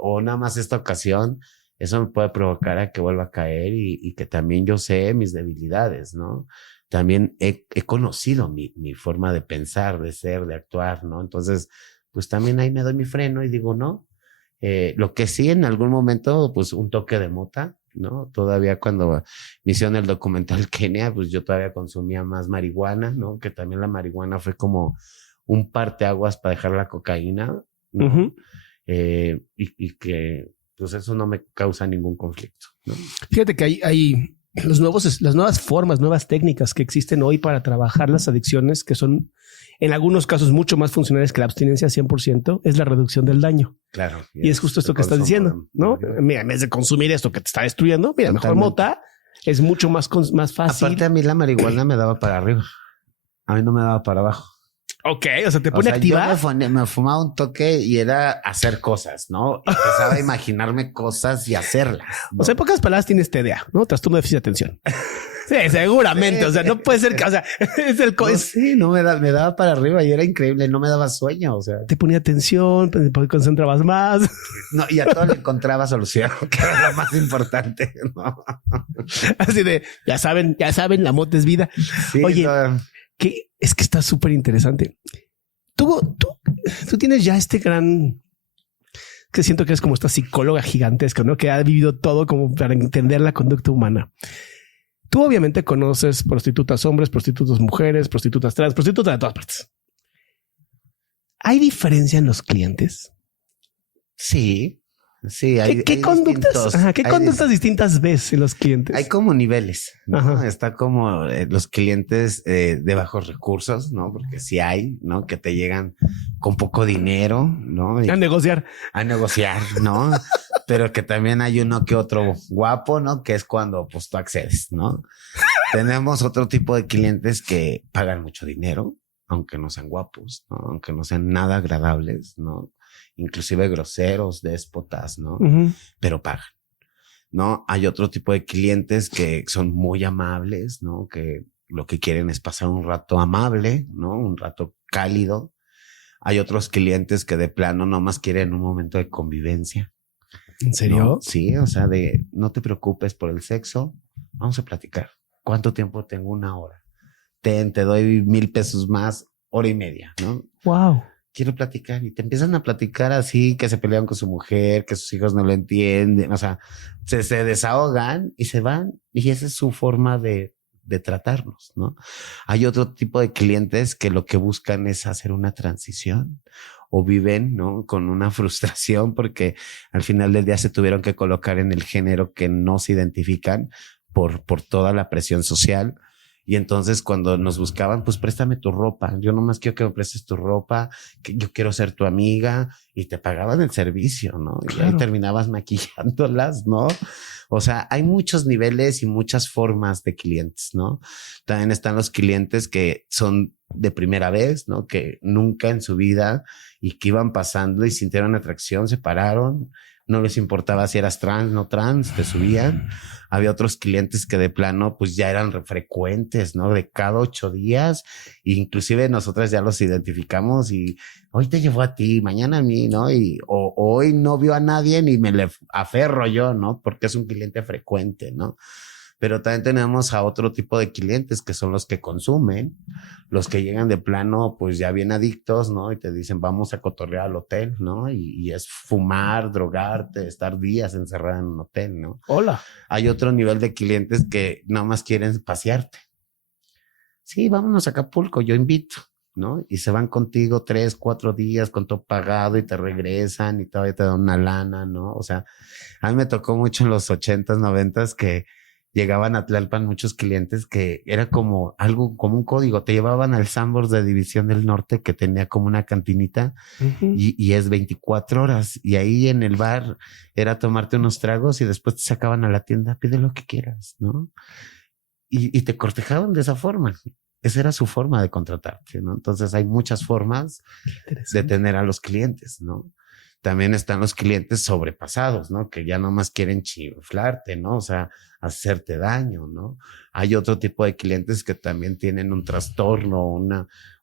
O nada más esta ocasión, eso me puede provocar a que vuelva a caer y que también yo sé mis debilidades, ¿no? También he conocido mi forma de pensar, de ser, de actuar, ¿no? Entonces, pues también ahí me doy mi freno y digo, no. Lo que sí, en algún momento, pues un toque de mota, ¿no? Todavía cuando me hicieron el documental Kenia, pues yo todavía consumía más marihuana, ¿no? Que también la marihuana fue como un parteaguas para dejar la cocaína, ¿no? Uh-huh. Y que, pues eso no me causa ningún conflicto, ¿no? Fíjate que hay las nuevas formas, nuevas técnicas que existen hoy para trabajar las adicciones, que son en algunos casos mucho más funcionales que la abstinencia 100%, es la reducción del daño. Claro. Y es justo esto que estás diciendo, ¿no? Mira, en vez de consumir esto que te está destruyendo, mira, mejor mota es mucho más fácil. Aparte, a mí la marihuana me daba para arriba. A mí no me daba para abajo. Ok, o sea, te pone activa. Yo me fumaba un toque y era hacer cosas, ¿no? Empezaba a imaginarme cosas y hacerlas, ¿no? O sea, en pocas palabras tienes TDA, ¿no? Trastorno de déficit de atención. Sí, seguramente. O sea, no puede ser que, o sea, es el no, sí, no me daba para arriba y era increíble, no me daba sueño, o sea. Te ponía atención, te concentrabas más. No, y a todo le encontraba solución, que era lo más importante, ¿no? Así de, ya saben, la mota es vida. Sí, oye, no. Que es que está súper interesante. Tú tienes ya este gran, que siento que es como esta psicóloga gigantesca, ¿no? Que ha vivido todo como para entender la conducta humana. Tú obviamente conoces prostitutas hombres, prostitutas mujeres, prostitutas trans, prostitutas de todas partes. ¿Hay diferencia en los clientes? Sí, sí. ¿Qué conductas? ¿Qué conductas distintas ves en los clientes? Hay como niveles, ¿no? Está como los clientes de bajos recursos, ¿no? Porque sí hay, ¿no? Que te llegan con poco dinero, ¿no? A negociar. A negociar, ¿no? Pero que también hay uno que otro guapo, ¿no? Que es cuando pues tú accedes, ¿no? Tenemos otro tipo de clientes que pagan mucho dinero, aunque no sean guapos, ¿no? Aunque no sean nada agradables, ¿no? Inclusive groseros, déspotas, ¿no? Pero pagan, ¿no? Hay otro tipo de clientes que son muy amables, ¿no? Que lo que quieren es pasar un rato amable, ¿no? Un rato cálido. Hay otros clientes que de plano nomás quieren un momento de convivencia. ¿En serio? ¿No? Sí, o sea, no te preocupes por el sexo, vamos a platicar. ¿Cuánto tiempo tengo? 1 hora. Te doy 1,000 pesos más, 1 hora y media, ¿no? Wow. Quiero platicar y te empiezan a platicar así, que se pelean con su mujer, que sus hijos no lo entienden, o sea, se desahogan y se van y esa es su forma de tratarnos, ¿no? Hay otro tipo de clientes que lo que buscan es hacer una transición o viven, ¿no? Con una frustración porque al final del día se tuvieron que colocar en el género que no se identifican por toda la presión social. Y entonces cuando nos buscaban, pues préstame tu ropa. Yo nomás quiero que me prestes tu ropa, que yo quiero ser tu amiga y te pagaban el servicio, ¿no? Claro. Y ahí terminabas maquillándolas, ¿no? O sea, hay muchos niveles y muchas formas de clientes, ¿no? También están los clientes que son de primera vez, ¿no? Que nunca en su vida y que iban pasando y sintieron atracción, se pararon. No les importaba si eras trans, no trans, te subían. Había otros clientes que de plano pues ya eran frecuentes, ¿no? De cada 8 días. E inclusive nosotras ya los identificamos y hoy te llevó a ti, mañana a mí, ¿no? Y hoy no vio a nadie ni me le aferro yo, ¿no? Porque es un cliente frecuente, ¿no? Pero también tenemos a otro tipo de clientes que son los que consumen, los que llegan de plano, pues ya bien adictos, ¿no? Y te dicen, vamos a cotorrear al hotel, ¿no? Y es fumar, drogarte, estar días encerrado en un hotel, ¿no? Hola. Hay otro nivel de clientes que nada más quieren pasearte. Sí, vámonos a Acapulco, yo invito, ¿no? Y se van contigo 3, 4 días con todo pagado y te regresan y todavía te dan una lana, ¿no? O sea, a mí me tocó mucho en los 80s, 90s que llegaban a Tlalpan muchos clientes que era como algo, como un código. Te llevaban al Sanborns de División del Norte que tenía como una cantinita y es 24 horas. Y ahí en el bar era tomarte unos tragos y después te sacaban a la tienda, pide lo que quieras, ¿no? Y te cortejaban de esa forma. Esa era su forma de contratarte, ¿no? Entonces hay muchas formas de tener a los clientes, ¿no? También están los clientes sobrepasados, ¿no? Que ya nomás quieren chiflarte, ¿no? O sea, hacerte daño, ¿no? Hay otro tipo de clientes que también tienen un trastorno,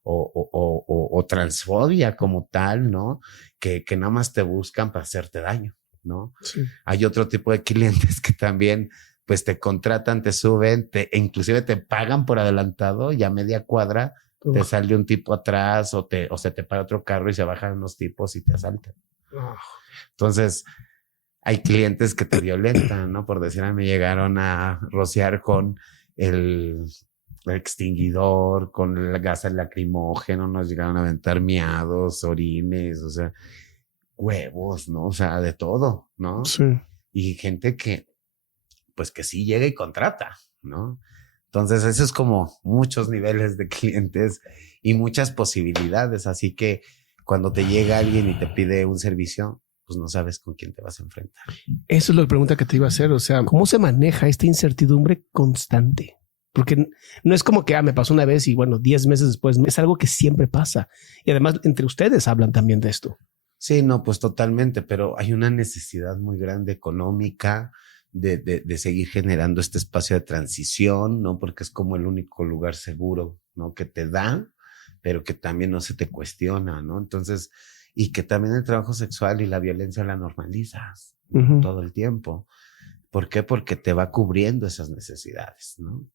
o transfobia como tal, ¿no? Que nada más te buscan para hacerte daño, ¿no? Sí. Hay otro tipo de clientes que también, pues te contratan, te suben, inclusive te pagan por adelantado y a media cuadra te sale un tipo atrás o se te para otro carro y se bajan unos tipos y te asaltan. Entonces, hay clientes que te violentan, ¿no? Por decir, me llegaron a rociar con el extinguidor, con el gas lacrimógeno, nos llegaron a aventar miados, orines, o sea, huevos, ¿no? O sea, de todo, ¿no? Sí. Y gente que, pues que sí llega y contrata, ¿no? Entonces, eso es como muchos niveles de clientes y muchas posibilidades, así que cuando te llega alguien y te pide un servicio, pues no sabes con quién te vas a enfrentar. Eso es la pregunta que te iba a hacer. O sea, ¿cómo se maneja esta incertidumbre constante? Porque no es como que me pasó una vez y bueno, 10 meses después, es algo que siempre pasa. Y además, entre ustedes hablan también de esto. Sí, no, pues totalmente, pero hay una necesidad muy grande económica de seguir generando este espacio de transición, ¿no? Porque es como el único lugar seguro, ¿no? Que te da, pero que también no se te cuestiona, ¿no? Entonces, y que también el trabajo sexual y la violencia la normalizas todo el tiempo. ¿Por qué? Porque te va cubriendo esas necesidades, ¿no?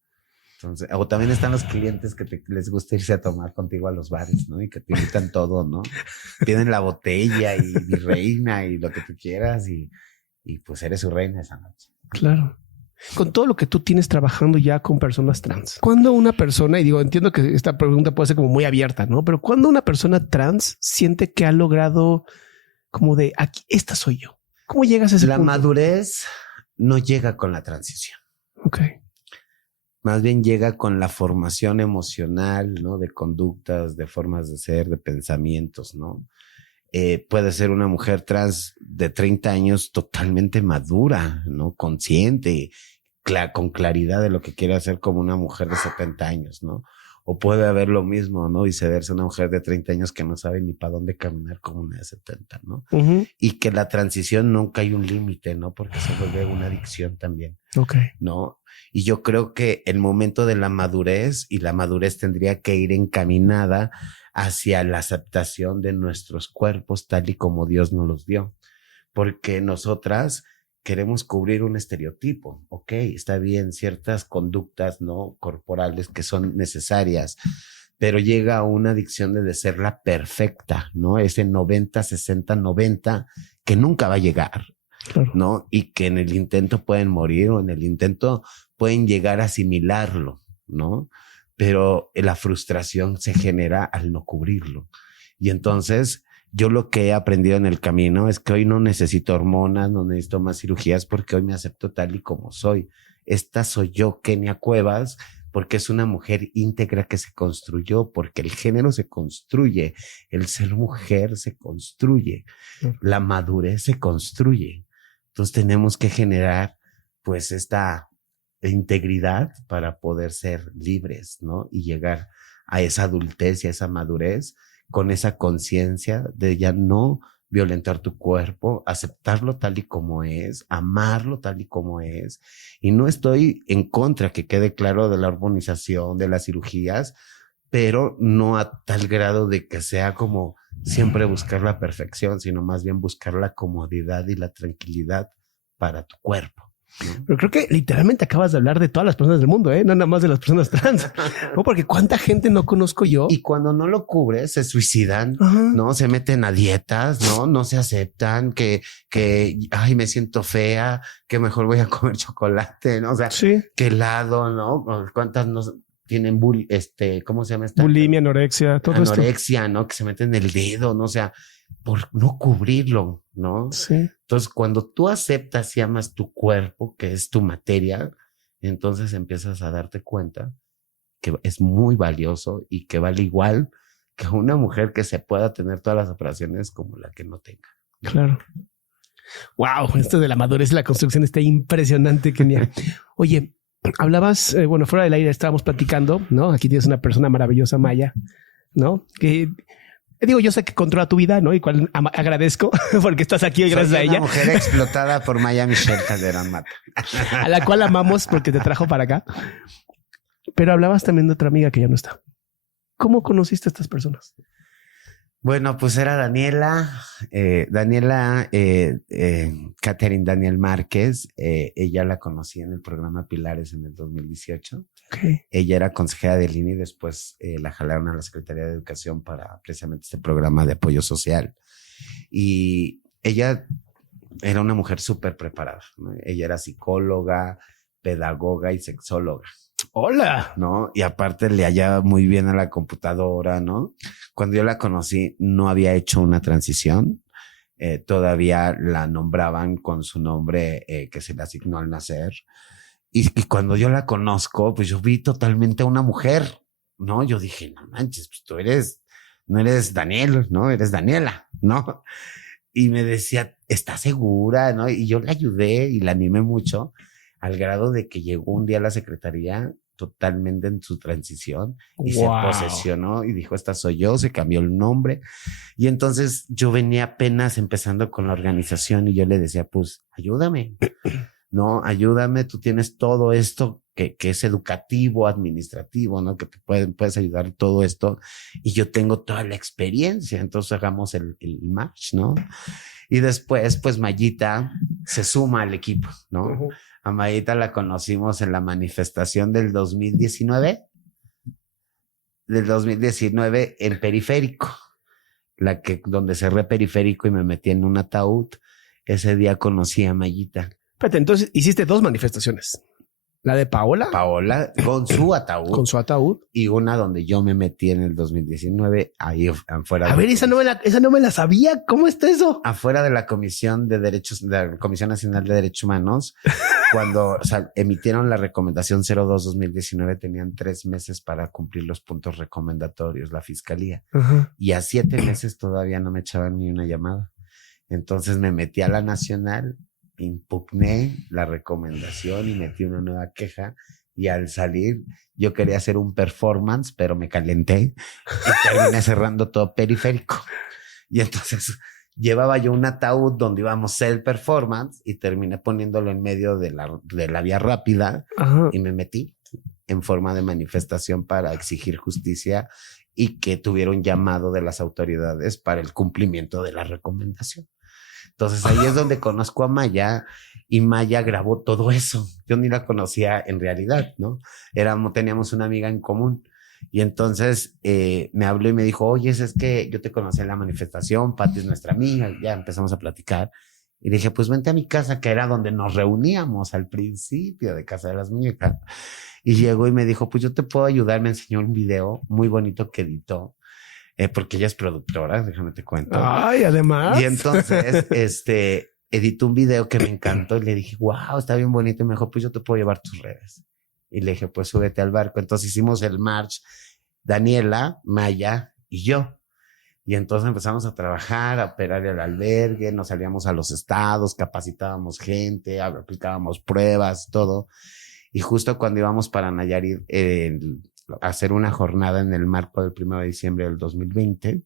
Entonces, o también están los clientes que les gusta irse a tomar contigo a los bares, ¿no? Y que te invitan todo, ¿no? Tienen la botella y mi reina y lo que tú quieras y pues eres su reina esa noche. Claro. Con todo lo que tú tienes trabajando ya con personas trans, ¿cuándo una persona, y digo, entiendo que esta pregunta puede ser como muy abierta, ¿no? Pero ¿cuándo una persona trans siente que ha logrado como de aquí, esta soy yo? ¿Cómo llegas a ese punto? La madurez no llega con la transición. Ok. Más bien llega con la formación emocional, ¿no? De conductas, de formas de ser, de pensamientos, ¿no? Puede ser una mujer trans de 30 años totalmente madura, ¿no? Consciente, con claridad de lo que quiere hacer, como una mujer de 70 años, ¿no? O puede haber lo mismo, ¿no? Viceversa, una mujer de 30 años que no sabe ni para dónde caminar como una de 70, ¿no? Y que la transición nunca hay un límite, ¿no? Porque se vuelve una adicción también, ¿no? Y yo creo que el momento de la madurez, y la madurez tendría que ir encaminada hacia la aceptación de nuestros cuerpos tal y como Dios nos los dio. Porque nosotras queremos cubrir un estereotipo, ok, está bien, ciertas conductas, ¿no? Corporales que son necesarias, pero llega una adicción de ser la perfecta, ¿no? Ese 90, 60, 90 que nunca va a llegar, claro, ¿no? Y que en el intento pueden morir, o en el intento pueden llegar a asimilarlo, ¿no? Pero la frustración se genera al no cubrirlo. Y entonces yo lo que he aprendido en el camino es que hoy no necesito hormonas, no necesito más cirugías, porque hoy me acepto tal y como soy. Esta soy yo, Kenia Cuevas, porque es una mujer íntegra que se construyó, porque el género se construye, el ser mujer se construye, la madurez se construye. Entonces tenemos que generar pues esta integridad para poder ser libres, ¿no? Y llegar a esa adultez y a esa madurez con esa conciencia de ya no violentar tu cuerpo, aceptarlo tal y como es, amarlo tal y como es. Y no estoy en contra, que quede claro, de la hormonización, de las cirugías, pero no a tal grado de que sea como siempre buscar la perfección, sino más bien buscar la comodidad y la tranquilidad para tu cuerpo. Pero creo que literalmente acabas de hablar de todas las personas del mundo, no nada más de las personas trans, ¿no? Porque cuánta gente no conozco yo. Y cuando no lo cubres, se suicidan, ¿no? Se meten a dietas, ¿no? No se aceptan, que, ay, me siento fea, que mejor voy a comer chocolate, ¿no? O sea, sí, que helado, ¿no? ¿Cuántas no tienen ¿cómo se llama esta? Bulimia, anorexia, todo esto. Anorexia, ¿no? Que se meten el dedo, ¿no? O sea, por no cubrirlo, ¿no? Sí. Entonces, cuando tú aceptas y amas tu cuerpo, que es tu materia, entonces empiezas a darte cuenta que es muy valioso y que vale igual que una mujer que se pueda tener todas las operaciones como la que no tenga. Claro. Wow, esto de la madurez y la construcción está impresionante, Kenia. Oye, hablabas, bueno, fuera del aire estábamos platicando, ¿no? Aquí tienes una persona maravillosa, Maya, ¿no? Que digo, yo sé que controla tu vida, ¿no? Y cual agradezco porque estás aquí hoy gracias a ella. Una mujer explotada por Maya Michelle Calderón Mata. A la cual amamos porque te trajo para acá. Pero hablabas también de otra amiga que ya no está. ¿Cómo conociste a estas personas? Bueno, pues era Daniela, Catherine Daniel Márquez. Ella la conocí en el programa Pilares en el 2018. Okay. Ella era consejera del INE y después la jalaron a la Secretaría de Educación para precisamente este programa de apoyo social. Y ella era una mujer súper preparada, ¿no? Ella era psicóloga, pedagoga y sexóloga. Hola. ¿No? Y aparte le hallaba muy bien a la computadora, ¿no? Cuando yo la conocí, no había hecho una transición. Todavía la nombraban con su nombre que se le asignó al nacer. Y cuando yo la conozco, pues yo vi totalmente a una mujer, ¿no? Yo dije, no manches, pues tú no eres Daniel, ¿no? Eres Daniela, ¿no? Y me decía, ¿estás segura? ¿No? Y yo la ayudé y la animé mucho, al grado de que llegó un día a la secretaría totalmente en su transición y se posesionó y dijo, esta soy yo, se cambió el nombre. Y entonces yo venía apenas empezando con la organización y yo le decía, pues ayúdame, ¿no? Ayúdame, tú tienes todo esto que es educativo, administrativo, ¿no? Que te puedes ayudar todo esto y yo tengo toda la experiencia, entonces hagamos el match, ¿no? Y después, pues Mayita se suma al equipo, ¿no? A Mayita la conocimos en la manifestación del 2019 en Periférico, donde cerré Periférico y me metí en un ataúd. Ese día conocí a Mayita. Espérate, entonces hiciste 2 manifestaciones. ¿La de Paola? Paola con su ataúd. Con su ataúd. Y una donde yo me metí en el 2019, ahí afuera. A ver, esa no me la sabía. ¿Cómo está eso? Afuera de la Comisión de Derechos, de la Comisión Nacional de Derechos Humanos, cuando emitieron la recomendación 02-2019, tenían 3 meses para cumplir los puntos recomendatorios, la fiscalía. Ajá. Y a 7 meses todavía no me echaban ni una llamada. Entonces me metí a la nacional, impugné la recomendación y metí una nueva queja. Y al salir, yo quería hacer un performance, pero me calenté y terminé cerrando todo periférico. Y entonces llevaba yo un ataúd donde íbamos a hacer el performance y terminé poniéndolo en medio de la vía rápida. Ajá. Y me metí en forma de manifestación para exigir justicia y que tuviera un llamado de las autoridades para el cumplimiento de la recomendación. Entonces ahí es donde conozco a Maya y Maya grabó todo eso. Yo ni la conocía en realidad, ¿no? Teníamos una amiga en común. Y entonces me habló y me dijo, oye, es que yo te conocí en la manifestación, Pati es nuestra amiga, ya empezamos a platicar. Y dije, pues vente a mi casa, que era donde nos reuníamos al principio de Casa de las Muñecas. Y llegó y me dijo, pues yo te puedo ayudar, me enseñó un video muy bonito que editó. Porque ella es productora, déjame te cuento. Ay, además. Y entonces, editó un video que me encantó y le dije, wow, está bien bonito. Y me dijo, pues yo te puedo llevar tus redes. Y le dije, pues súbete al barco. Entonces hicimos el march, Daniela, Maya y yo. Y entonces empezamos a trabajar, a operar el albergue, nos salíamos a los estados, capacitábamos gente, aplicábamos pruebas, todo. Y justo cuando íbamos para Nayarit, hacer una jornada en el marco del 1 de diciembre del 2020.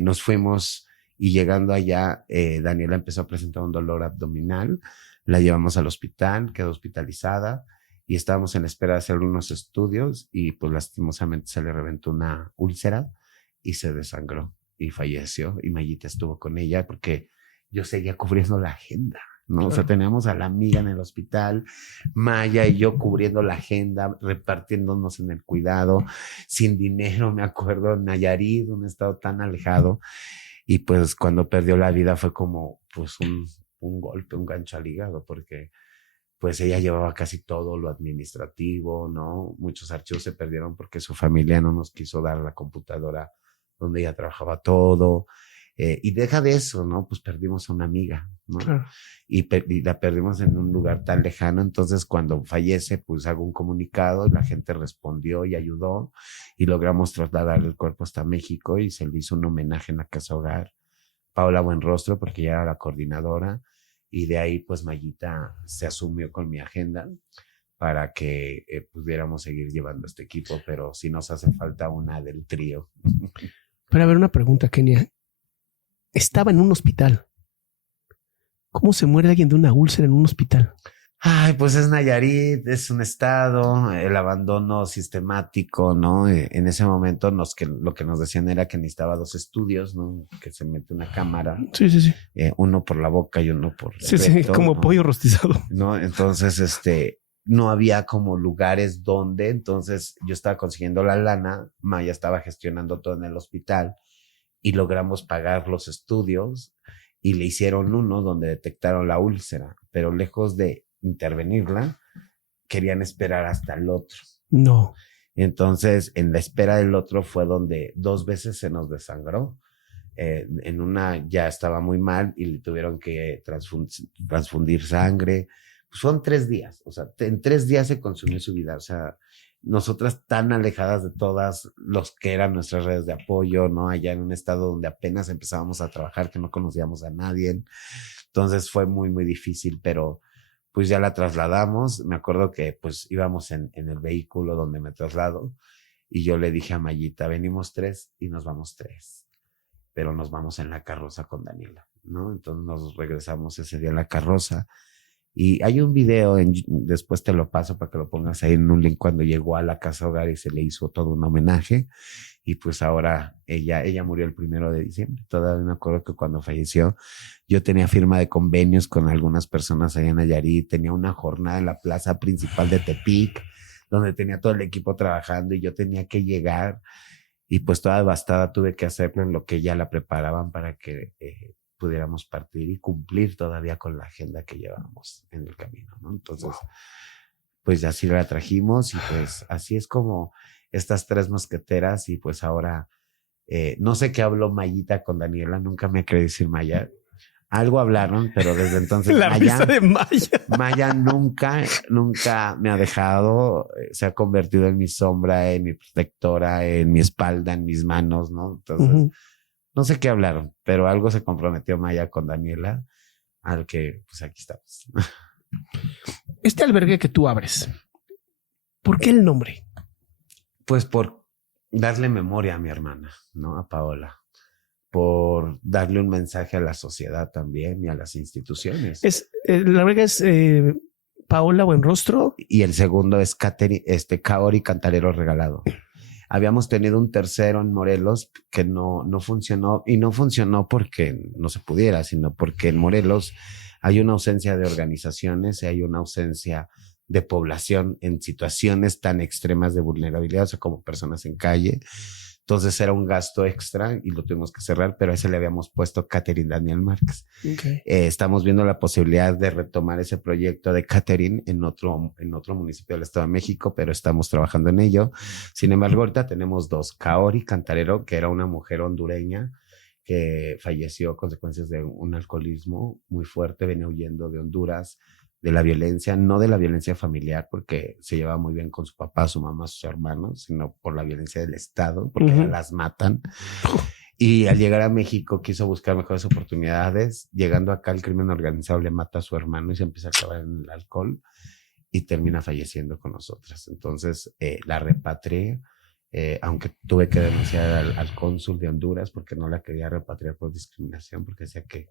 Nos fuimos y llegando allá, Daniela empezó a presentar un dolor abdominal. La llevamos al hospital, quedó hospitalizada y estábamos en espera de hacer unos estudios y pues lastimosamente se le reventó una úlcera y se desangró y falleció. Y Mayita estuvo con ella porque yo seguía cubriendo la agenda, ¿no? Claro. O sea, teníamos a la amiga en el hospital, Maya y yo cubriendo la agenda, repartiéndonos en el cuidado, sin dinero, me acuerdo, en Nayarit, un estado tan alejado. Y pues cuando perdió la vida fue como pues un golpe, un gancho al hígado, porque pues ella llevaba casi todo lo administrativo, ¿no? Muchos archivos se perdieron porque su familia no nos quiso dar la computadora donde ella trabajaba todo. Y deja de eso, ¿no? Pues perdimos a una amiga, ¿no? Claro. Y la perdimos en un lugar tan lejano. Entonces, cuando fallece, pues hago un comunicado y la gente respondió y ayudó y logramos trasladar el cuerpo hasta México y se le hizo un homenaje en la Casa Hogar. Paola Buenrostro, porque ella era la coordinadora, y de ahí, pues Mayita se asumió con mi agenda para que pudiéramos seguir llevando este equipo, pero sí nos hace falta una del trío. Pero a ver, una pregunta, Kenia. Estaba en un hospital. ¿Cómo se muere alguien de una úlcera en un hospital? Ay, pues es Nayarit, es un estado, el abandono sistemático, ¿no? En ese momento lo que nos decían era que necesitaba 2 estudios, ¿no? Que se mete una cámara. Sí, sí, sí. Uno por la boca y uno por el recto, como, ¿no? Pollo rostizado. ¿No? Entonces, no había como lugares donde, entonces yo estaba consiguiendo la lana, Maya estaba gestionando todo en el hospital y logramos pagar los estudios y le hicieron uno donde detectaron la úlcera, pero lejos de intervenirla, querían esperar hasta el otro. No. Entonces, en la espera del otro fue donde 2 veces se nos desangró. En una ya estaba muy mal y le tuvieron que transfundir sangre. Pues fueron 3 días, o sea, en 3 días se consumió su vida, o sea, nosotras tan alejadas de todas los que eran nuestras redes de apoyo, ¿no? Allá en un estado donde apenas empezábamos a trabajar, que no conocíamos a nadie. Entonces fue muy, muy difícil, pero pues ya la trasladamos. Me acuerdo que pues íbamos en el vehículo donde me traslado y yo le dije a Mayita, venimos 3 y nos vamos 3, pero nos vamos en la carroza con Daniela, ¿no? Entonces nos regresamos ese día en la carroza. Y hay un video, después te lo paso para que lo pongas ahí en un link, cuando llegó a la Casa Hogar y se le hizo todo un homenaje. Y pues ahora ella murió el 1 de diciembre. Todavía me acuerdo que cuando falleció, yo tenía firma de convenios con algunas personas allá en Nayarit. Tenía una jornada en la plaza principal de Tepic, donde tenía todo el equipo trabajando y yo tenía que llegar. Y pues toda devastada tuve que hacerlo en lo que ya la preparaban para que pudiéramos partir y cumplir todavía con la agenda que llevábamos en el camino, ¿no? Entonces, pues así la trajimos y pues así es como estas tres mosqueteras y pues ahora no sé qué habló Mayita con Daniela, nunca me quería decir Maya. Algo hablaron, pero desde entonces la risa de Maya. Maya nunca me ha dejado, se ha convertido en mi sombra, en mi protectora, en mi espalda, en mis manos, ¿no? Entonces, no sé qué hablaron, pero algo se comprometió Maya con Daniela, al que pues aquí estamos. Este albergue que tú abres, ¿por qué el nombre? Pues por darle memoria a mi hermana, ¿no? A Paola. Por darle un mensaje a la sociedad también y a las instituciones. El albergue es Paola Buenrostro. Y el segundo es Kaori Cantarero Regalado. Habíamos tenido un tercero en Morelos que no funcionó, y no funcionó porque no se pudiera, sino porque en Morelos hay una ausencia de organizaciones y hay una ausencia de población en situaciones tan extremas de vulnerabilidad, o sea, como personas en calle. Entonces era un gasto extra y lo tuvimos que cerrar, pero a ese le habíamos puesto Catherine Daniel Márquez. Okay. Estamos viendo la posibilidad de retomar ese proyecto de Catherine en otro municipio del Estado de México, pero estamos trabajando en ello. Sin embargo, ahorita tenemos dos. Kaori Cantarero, que era una mujer hondureña que falleció a consecuencias de un alcoholismo muy fuerte, venía huyendo de Honduras, de la violencia, no de la violencia familiar, porque se llevaba muy bien con su papá, su mamá, sus hermanos, sino por la violencia del Estado, porque las matan. Y al llegar a México quiso buscar mejores oportunidades. Llegando acá, el crimen organizado le mata a su hermano y se empieza a acabar en el alcohol y termina falleciendo con nosotras. Entonces la repatrié, aunque tuve que denunciar al cónsul de Honduras porque no la quería repatriar por discriminación, porque decía que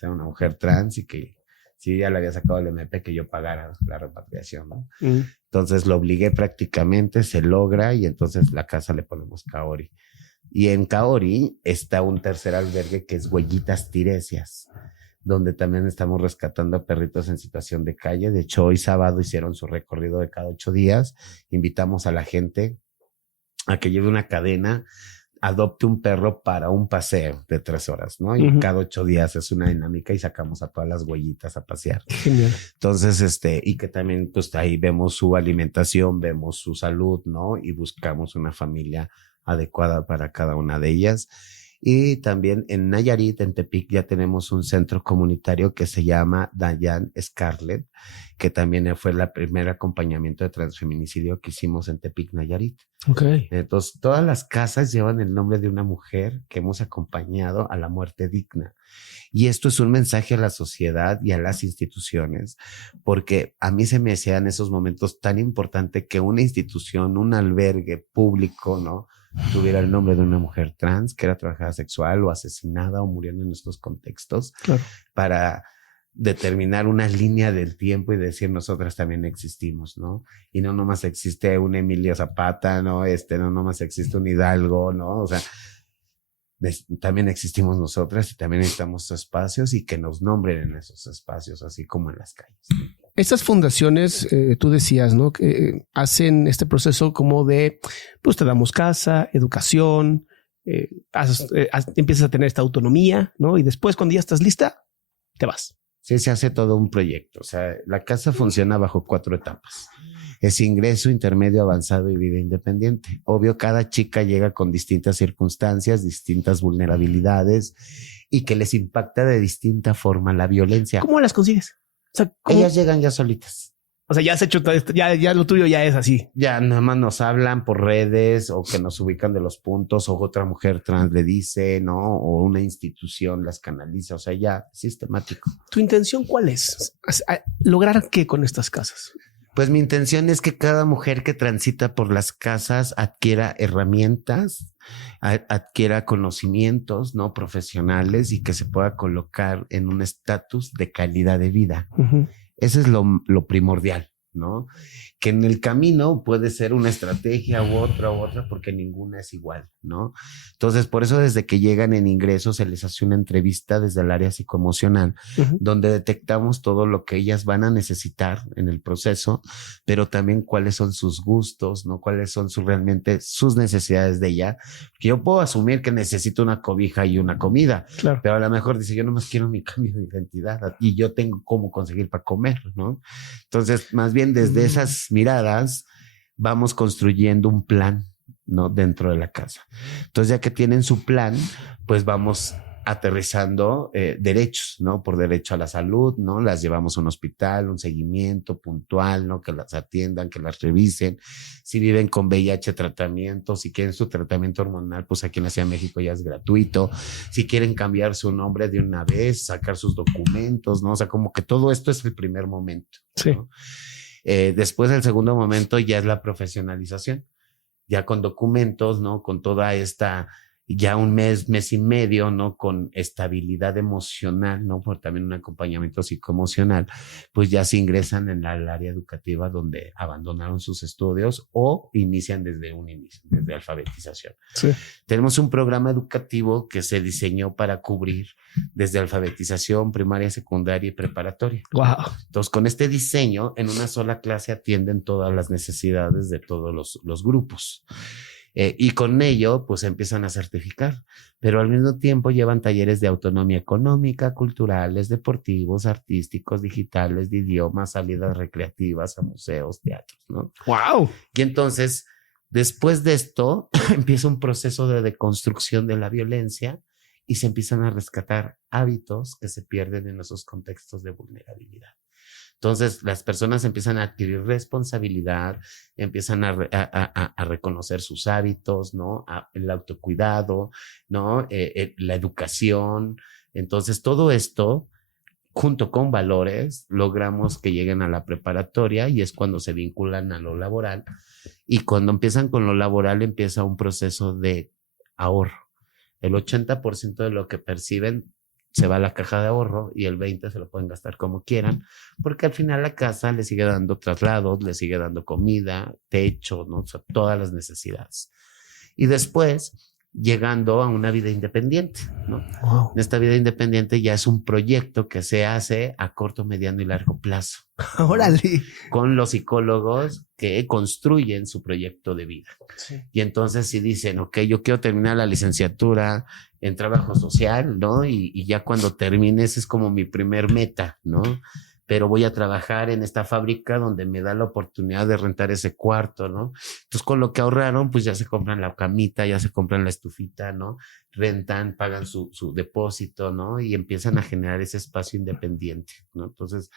era una mujer trans y que sí, ya le había sacado el MP que yo pagara la repatriación, ¿no? Entonces lo obligué prácticamente, se logra y entonces la casa le ponemos Kaori. Y en Kaori está un tercer albergue que es Huellitas Tiresias, donde también estamos rescatando a perritos en situación de calle. De hecho, hoy sábado hicieron su recorrido de cada 8 días. Invitamos a la gente a que lleve una cadena, adopte un perro para un paseo de 3 horas, ¿no? Y cada 8 días es una dinámica y sacamos a todas las huellitas a pasear. Genial. Entonces, y que también, pues ahí vemos su alimentación, vemos su salud, ¿no? Y buscamos una familia adecuada para cada una de ellas. Y también en Nayarit, en Tepic, ya tenemos un centro comunitario que se llama Dayan Scarlett, que también fue el primer acompañamiento de transfeminicidio que hicimos en Tepic, Nayarit. Okay. Entonces, todas las casas llevan el nombre de una mujer que hemos acompañado a la muerte digna. Y esto es un mensaje a la sociedad y a las instituciones, porque a mí se me hacía en esos momentos tan importante que una institución, un albergue público, ¿no?, tuviera el nombre de una mujer trans que era trabajadora sexual o asesinada o muriendo en estos contextos, claro, para determinar una línea del tiempo y decir nosotras también existimos, ¿no? Y no nomás existe un Emilio Zapata, ¿no? No nomás existe un Hidalgo, ¿no? O sea, también existimos nosotras y también necesitamos espacios y que nos nombren en esos espacios, así como en las calles. Estas fundaciones, tú decías, ¿no?, que hacen este proceso como de, pues te damos casa, educación, empiezas a tener esta autonomía, ¿no? Y después, cuando ya estás lista, te vas. Sí, se hace todo un proyecto. O sea, la casa funciona bajo 4 etapas. Es ingreso, intermedio, avanzado y vida independiente. Obvio, cada chica llega con distintas circunstancias, distintas vulnerabilidades y que les impacta de distinta forma la violencia. ¿Cómo las consigues? O sea, ellas llegan ya solitas. O sea, ya has hecho todo esto, ya lo tuyo ya es así. Ya nada más nos hablan por redes o que nos ubican de los puntos o otra mujer trans le dice, ¿no? O una institución las canaliza. O sea, ya sistemático. ¿Tu intención cuál es? ¿Lograr qué con estas casas? Pues mi intención es que cada mujer que transita por las casas adquiera herramientas, adquiera conocimientos, ¿no?, profesionales y que se pueda colocar en un estatus de calidad de vida. Ese es lo primordial, ¿no? Que en el camino puede ser una estrategia u otra, porque ninguna es igual, ¿no? Entonces, por eso desde que llegan en ingreso se les hace una entrevista desde el área psicoemocional, donde detectamos todo lo que ellas van a necesitar en el proceso, pero también cuáles son sus gustos, ¿no? Cuáles son realmente sus necesidades de ella. Que yo puedo asumir que necesito una cobija y una comida, claro, pero a lo mejor dice, yo nomás quiero mi cambio de identidad y yo tengo cómo conseguir para comer, ¿no? Entonces, más bien bien desde esas miradas vamos construyendo un plan, ¿no? Dentro de la casa. Entonces, ya que tienen su plan, pues vamos aterrizando derechos, ¿no? Por derecho a la salud, ¿no? Las llevamos a un hospital, un seguimiento puntual, ¿no? Que las atiendan, que las revisen. Si viven con VIH, tratamiento. Si quieren su tratamiento hormonal, pues aquí en la Ciudad de México ya es gratuito. Si quieren cambiar su nombre de una vez, sacar sus documentos, ¿no? O sea, como que todo esto es el primer momento, ¿no? Sí. Después, el segundo momento ya es la profesionalización. Ya con documentos, ¿no? Con toda esta, ya un mes y medio, ¿no? Con estabilidad emocional, ¿no? Por también un acompañamiento psicoemocional, pues ya se ingresan en el área educativa donde abandonaron sus estudios o inician desde un inicio, desde alfabetización. Sí. Tenemos un programa educativo que se diseñó para cubrir desde alfabetización, primaria, secundaria y preparatoria. Wow. Entonces, con este diseño, en una sola clase atienden todas las necesidades de todos los grupos. Y con ello, pues empiezan a certificar, pero al mismo tiempo llevan talleres de autonomía económica, culturales, deportivos, artísticos, digitales, de idiomas, salidas recreativas a museos, teatros, ¿no? ¡Wow! Y entonces, después de esto, empieza un proceso de deconstrucción de la violencia y se empiezan a rescatar hábitos que se pierden en esos contextos de vulnerabilidad. Entonces, las personas empiezan a adquirir responsabilidad, empiezan a reconocer sus hábitos, ¿no? El autocuidado, ¿no? La educación. Entonces, todo esto, junto con valores, logramos que lleguen a la preparatoria y es cuando se vinculan a lo laboral. Y cuando empiezan con lo laboral, empieza un proceso de ahorro. El 80% de lo que perciben se va a la caja de ahorro y el 20% se lo pueden gastar como quieran, porque al final la casa le sigue dando traslados, le sigue dando comida, techo, ¿no? O sea, todas las necesidades. Y después, llegando a una vida independiente, ¿no? Wow. Esta vida independiente ya es un proyecto que se hace a corto, mediano y largo plazo. ¡Órale! Con los psicólogos que construyen su proyecto de vida. Sí. Y entonces si dicen, ok, yo quiero terminar la licenciatura en trabajo social, ¿no? Y ya cuando termines es como mi primer meta, ¿no? Pero voy a trabajar en esta fábrica donde me da la oportunidad de rentar ese cuarto, ¿no? Entonces, con lo que ahorraron, pues ya se compran la camita, ya se compran la estufita, ¿no? Rentan, pagan su depósito, ¿no? Y empiezan a generar ese espacio independiente, ¿no? Entonces,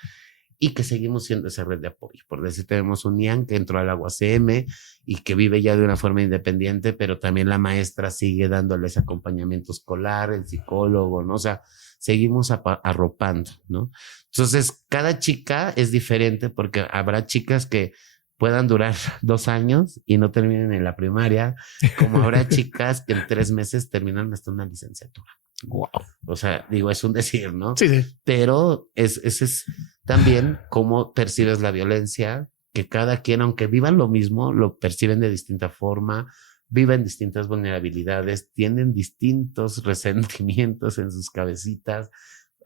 y que seguimos siendo esa red de apoyo. Por decir, tenemos un IAN que entró a la UACM y que vive ya de una forma independiente, pero también la maestra sigue dándoles acompañamiento escolar, el psicólogo, ¿no? O sea, seguimos arropando, ¿no? Entonces, cada chica es diferente porque habrá chicas que puedan durar 2 años y no terminen en la primaria, como habrá chicas que en 3 meses terminan hasta una licenciatura. Wow. O sea, digo, es un decir, ¿no? Sí, sí. Pero ese es también cómo percibes la violencia, que cada quien, aunque vivan lo mismo, lo perciben de distinta forma, viven distintas vulnerabilidades, tienen distintos resentimientos en sus cabecitas,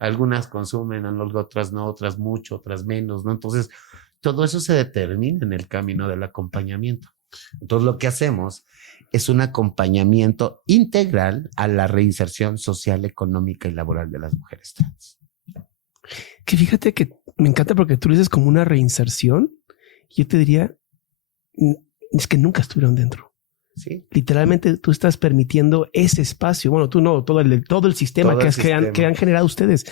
algunas consumen, otras no, otras mucho, otras menos, ¿no? Entonces, todo eso se determina en el camino del acompañamiento. Entonces, lo que hacemos es un acompañamiento integral a la reinserción social, económica y laboral de las mujeres trans. Que fíjate que me encanta porque tú lo dices como una reinserción. Yo te diría, es que nunca estuvieron dentro. Sí. Literalmente tú estás permitiendo ese espacio. Bueno, tú no, todo el sistema que han generado ustedes.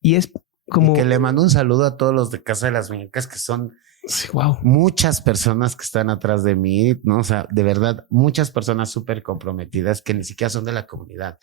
Y es como... Y que le mando un saludo a todos los de Casa de las Muñecas, que son sí, wow, muchas personas que están atrás de mí, ¿no? O sea, de verdad, muchas personas súper comprometidas que ni siquiera son de la comunidad.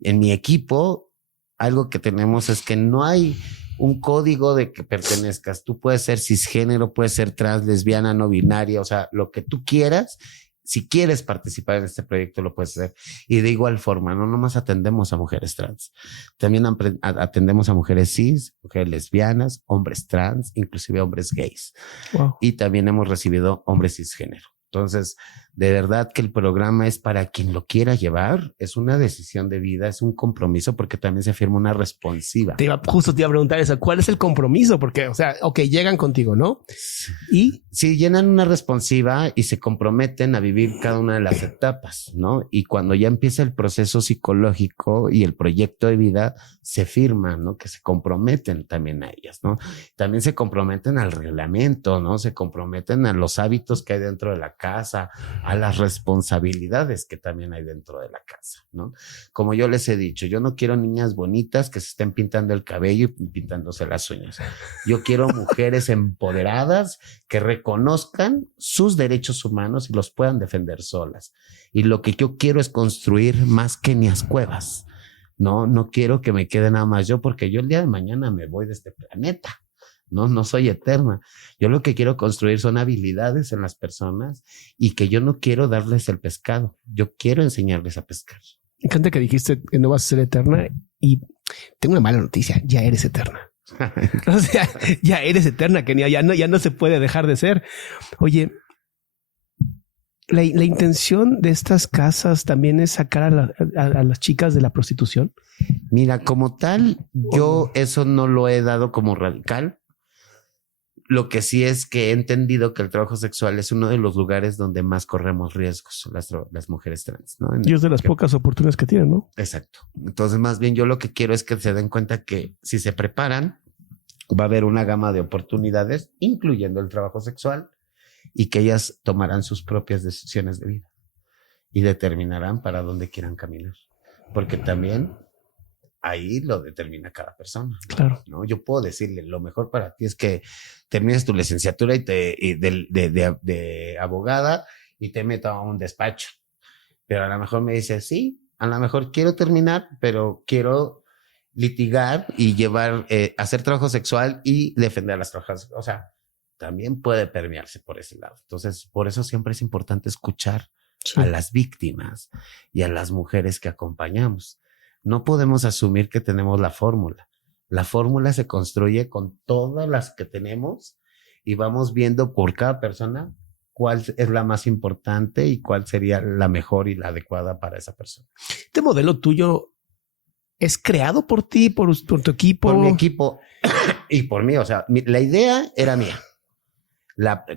En mi equipo, algo que tenemos es que no hay un código de que pertenezcas. Tú puedes ser cisgénero, puedes ser trans, lesbiana, no binaria, o sea, lo que tú quieras. Si quieres participar en este proyecto, lo puedes hacer. Y de igual forma, no nomás atendemos a mujeres trans, también atendemos a mujeres cis, mujeres lesbianas, hombres trans, inclusive hombres gays. Wow. Y también hemos recibido hombres cisgénero. Entonces, de verdad que el programa es para quien lo quiera llevar, es una decisión de vida, es un compromiso porque también se firma una responsiva. Justo te iba a preguntar eso, ¿cuál es el compromiso? Porque, o sea, ok, llegan contigo, ¿no? Y sí, llenan una responsiva y se comprometen a vivir cada una de las etapas, ¿no? Y cuando ya empieza el proceso psicológico y el proyecto de vida, se firma, ¿no? Que se comprometen también a ellas, ¿no? También se comprometen al reglamento, ¿no? Se comprometen a los hábitos que hay dentro de la casa, a las responsabilidades que también hay dentro de la casa, ¿no? Como yo les he dicho, yo no quiero niñas bonitas que se estén pintando el cabello y pintándose las uñas. Yo quiero mujeres empoderadas que reconozcan sus derechos humanos y los puedan defender solas. Y lo que yo quiero es construir más Kenias Cuevas. No quiero que me quede nada más yo, porque yo el día de mañana me voy de este planeta. No soy eterna. Yo lo que quiero construir son habilidades en las personas y que yo no quiero darles el pescado. Yo quiero enseñarles a pescar. Me encanta que dijiste que no vas a ser eterna y tengo una mala noticia. Ya eres eterna. O sea, ya eres eterna, Kenia. Ya no se puede dejar de ser. Oye, la intención de estas casas también es sacar a las chicas de la prostitución. Mira, como tal, yo eso no lo he dado como radical. Lo que sí es que he entendido que el trabajo sexual es uno de los lugares donde más corremos riesgos las mujeres trans, ¿no? Y es de las pocas oportunidades que tienen, ¿no? Exacto. Entonces, más bien yo lo que quiero es que se den cuenta que si se preparan, va a haber una gama de oportunidades, incluyendo el trabajo sexual, y que ellas tomarán sus propias decisiones de vida y determinarán para dónde quieran caminar. Porque también ahí lo determina cada persona. Claro. ¿No? Yo puedo decirle, lo mejor para ti es que termines tu licenciatura de abogada y te meto a un despacho. Pero a lo mejor me dice, sí, a lo mejor quiero terminar, pero quiero litigar y hacer trabajo sexual y defender a las trabajadoras. O sea, también puede permearse por ese lado. Entonces, por eso siempre es importante escuchar a las víctimas y a las mujeres que acompañamos. No podemos asumir que tenemos la fórmula. La fórmula se construye con todas las que tenemos y vamos viendo por cada persona cuál es la más importante y cuál sería la mejor y la adecuada para esa persona. ¿Este modelo tuyo es creado por ti, por tu equipo? Por mi equipo y por mí. O sea, la idea era mía.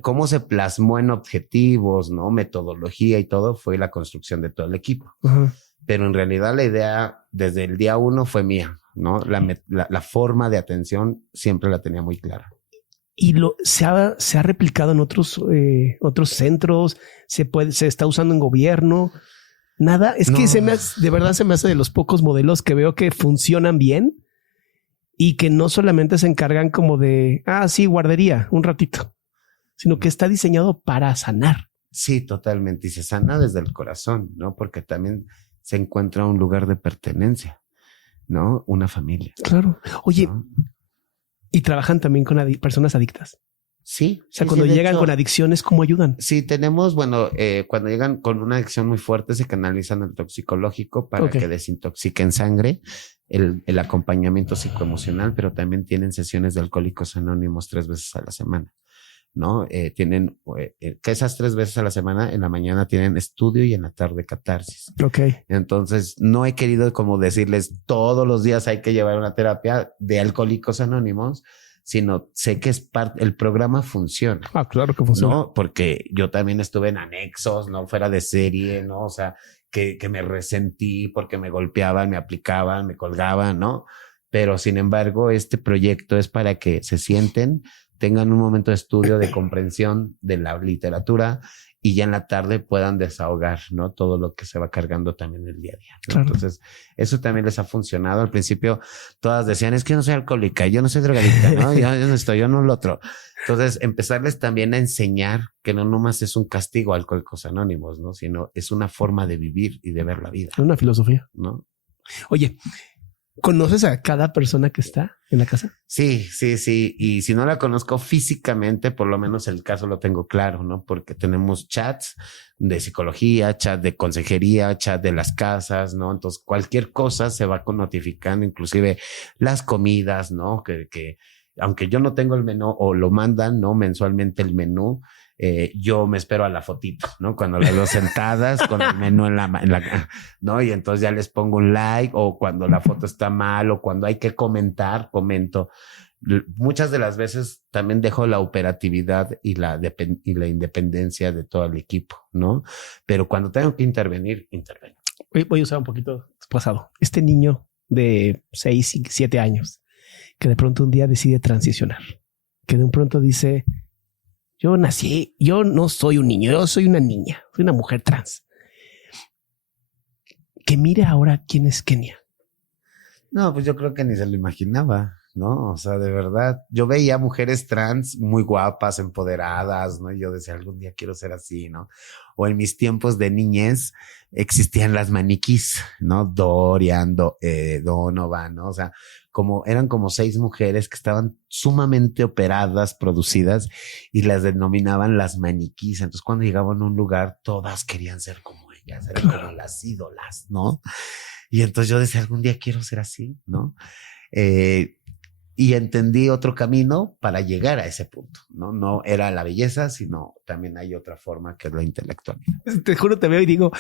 Cómo se plasmó en objetivos, ¿no? Metodología y todo fue la construcción de todo el equipo. Uh-huh. Pero en realidad la idea desde el día 1 fue mía, ¿no? La forma de atención siempre la tenía muy clara. Y se ha replicado en otros centros, se está usando en gobierno. Nada, es que de verdad se me hace de los pocos modelos que veo que funcionan bien y que no solamente se encargan como de, sí, guardería, un ratito, sino que está diseñado para sanar. Sí, totalmente. Y se sana desde el corazón, ¿no? Porque también se encuentra un lugar de pertenencia, ¿no? Una familia. Claro. Oye, ¿no? ¿Y trabajan también con personas adictas? Sí. O sea, cuando llegan con adicciones, ¿cómo ayudan? Sí, tenemos, cuando llegan con una adicción muy fuerte, se canalizan al toxicológico para que desintoxiquen sangre, el acompañamiento psicoemocional, pero también tienen sesiones de Alcohólicos Anónimos 3 veces a la semana. ¿No? Tienen que esas 3 veces a la semana, en la mañana tienen estudio y en la tarde catarsis. Ok. Entonces, no he querido como decirles todos los días hay que llevar una terapia de Alcohólicos Anónimos, sino sé que el programa funciona. Claro que funciona. ¿No? Porque yo también estuve en anexos, no fuera de serie, ¿no? O sea, que me resentí porque me golpeaban, me aplicaban, me colgaban, ¿no? Pero sin embargo, este proyecto es para que se sienten, tengan un momento de estudio, de comprensión de la literatura y ya en la tarde puedan desahogar, ¿no? Todo lo que se va cargando también el día a día, ¿no? Claro. Entonces, eso también les ha funcionado. Al principio, todas decían, es que yo no soy alcohólica, yo no soy drogadicta, ¿no? yo no estoy, yo no lo otro. Entonces, empezarles también a enseñar que no nomás es un castigo a Alcohólicos Anónimos, ¿no? Sino es una forma de vivir y de ver la vida. Una filosofía, ¿no? Oye, ¿conoces a cada persona que está en la casa? Sí. Y si no la conozco físicamente, por lo menos el caso lo tengo claro, ¿no? Porque tenemos chats de psicología, chat de consejería, chat de las casas, ¿no? Entonces, cualquier cosa se va notificando, inclusive las comidas, ¿no? Que aunque yo no tengo el menú o lo mandan, ¿no? Mensualmente el menú, yo me espero a la fotito, ¿no? Cuando las veo sentadas con el menú ¿no? Y entonces ya les pongo un like, o cuando la foto está mal, o cuando hay que comentar, comento. Muchas de las veces también dejo la operatividad y la independencia de todo el equipo, ¿no? Pero cuando tengo que intervenir, intervengo. Voy a usar un poquito pasado. Este niño de 6, 7 años que de pronto un día decide transicionar, que de pronto dice: yo no soy un niño, yo soy una niña, soy una mujer trans. Que mire ahora quién es Kenia. No, pues yo creo que ni se lo imaginaba, ¿no? O sea, de verdad, yo veía mujeres trans muy guapas, empoderadas, ¿no? Y yo decía, algún día quiero ser así, ¿no? O en mis tiempos de niñez existían las maniquís, ¿no? Dorian, Donovan, ¿no? O sea, eran como 6 mujeres que estaban sumamente operadas, producidas, y las denominaban las maniquís. Entonces, cuando llegaban a un lugar, todas querían ser como ellas, eran como las ídolas, ¿no? Y entonces yo decía, algún día quiero ser así, ¿no? Y entendí otro camino para llegar a ese punto, ¿no? No era la belleza, sino también hay otra forma, que es la intelectualidad. Te juro, te veo y digo,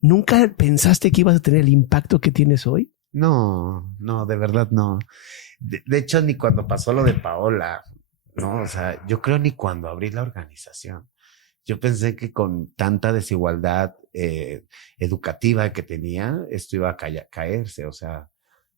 ¿nunca pensaste que ibas a tener el impacto que tienes hoy? No, de verdad no. De hecho, ni cuando pasó lo de Paola, ¿no? O sea, yo creo ni cuando abrí la organización. Yo pensé que con tanta desigualdad educativa que tenía, esto iba a caerse, o sea,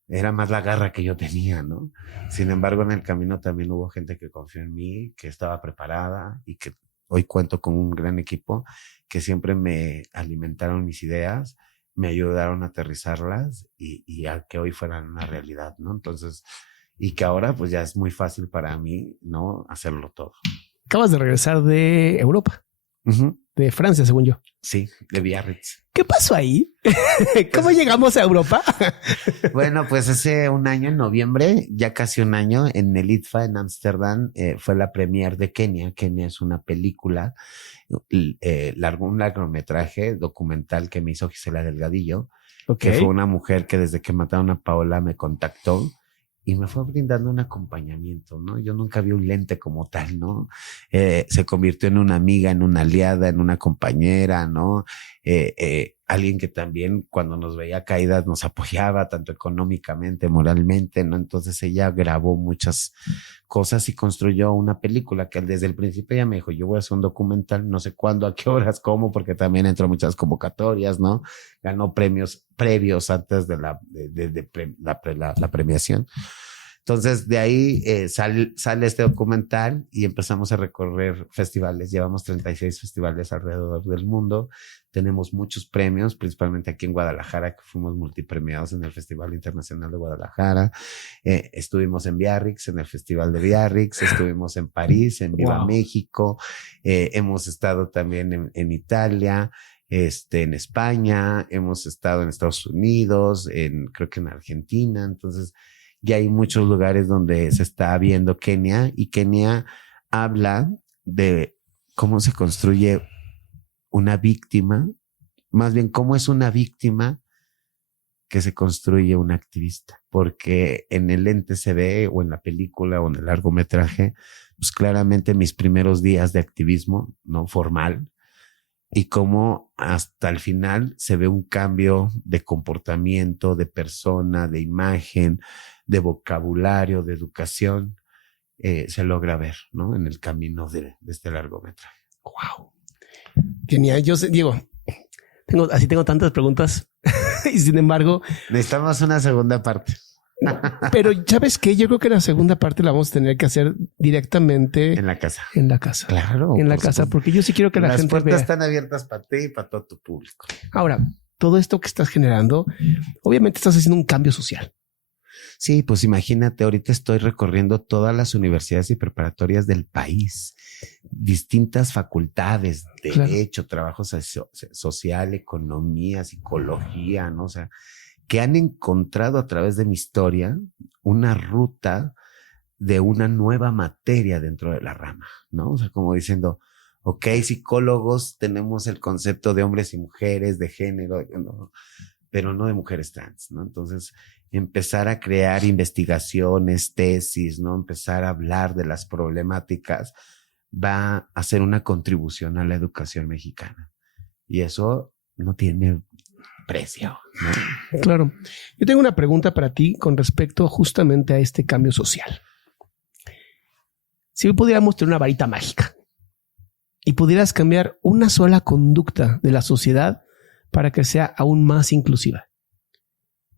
era más la garra que yo tenía, ¿no? Sin embargo, en el camino también hubo gente que confió en mí, que estaba preparada, y que hoy cuento con un gran equipo que siempre me alimentaron mis ideas, me ayudaron a aterrizarlas y a que hoy fueran una realidad, ¿no? Entonces, y que ahora pues ya es muy fácil para mí, ¿no? Hacerlo todo. Acabas de regresar de Europa. Uh-huh. De Francia, según yo. Sí, de Biarritz. ¿Qué pasó ahí? ¿Cómo llegamos a Europa? Bueno, pues hace un año, en noviembre, ya casi un año, en el IDFA en Ámsterdam, fue la premier de Kenia. Kenia es una película, un largometraje documental que me hizo Gisela Delgadillo, que fue una mujer que desde que mataron a Paola me contactó y me fue brindando un acompañamiento, ¿no? Yo nunca vi un lente como tal, ¿no? Se convirtió en una amiga, en una aliada, en una compañera, ¿no? Alguien que también cuando nos veía caídas nos apoyaba tanto económicamente, moralmente, ¿no? Entonces ella grabó muchas cosas y construyó una película que desde el principio ella me dijo, yo voy a hacer un documental, no sé cuándo, a qué horas, cómo, porque también entró muchas convocatorias, ¿no? Ganó premios previos antes de la premiación. Entonces, de ahí sale este documental y empezamos a recorrer festivales. Llevamos 36 festivales alrededor del mundo. Tenemos muchos premios, principalmente aquí en Guadalajara, que fuimos multipremiados en el Festival Internacional de Guadalajara. Estuvimos en Biarritz, en el Festival de Biarritz. Estuvimos en París, en Viva México. Hemos estado también en Italia, en España. Hemos estado en Estados Unidos, creo que en Argentina. Entonces, ya hay muchos lugares donde se está viendo Kenia, y Kenia habla de cómo se construye una víctima, más bien cómo es una víctima que se construye un activista, porque en el ente se ve, o en la película o en el largometraje, pues claramente mis primeros días de activismo, ¿no? Formal, y cómo hasta el final se ve un cambio de comportamiento, de persona, de imagen, de vocabulario, de educación, se logra ver, ¿no? En el camino de este largometraje. Wow. Genial. Yo sé, Diego, tengo tantas preguntas y sin embargo... Necesitamos una segunda parte. Pero ¿sabes qué? Yo creo que la segunda parte la vamos a tener que hacer directamente en la casa. En la casa. Claro. En la casa, porque yo sí quiero que la gente vea. Las puertas están abiertas para ti y para todo tu público. Ahora, todo esto que estás generando, obviamente estás haciendo un cambio social. Sí, pues imagínate, ahorita estoy recorriendo todas las universidades y preparatorias del país, distintas facultades, derecho, trabajo social, economía, psicología, ¿no? O sea, que han encontrado a través de mi historia una ruta de una nueva materia dentro de la rama, ¿no? O sea, como diciendo, ok, psicólogos, tenemos el concepto de hombres y mujeres, de género, ¿no? Pero no de mujeres trans, ¿no? Entonces, empezar a crear investigaciones, tesis, ¿no? Empezar a hablar de las problemáticas va a hacer una contribución a la educación mexicana. Y eso no tiene precio, ¿no? Claro. Yo tengo una pregunta para ti con respecto justamente a este cambio social. Si hoy pudiéramos tener una varita mágica y pudieras cambiar una sola conducta de la sociedad para que sea aún más inclusiva,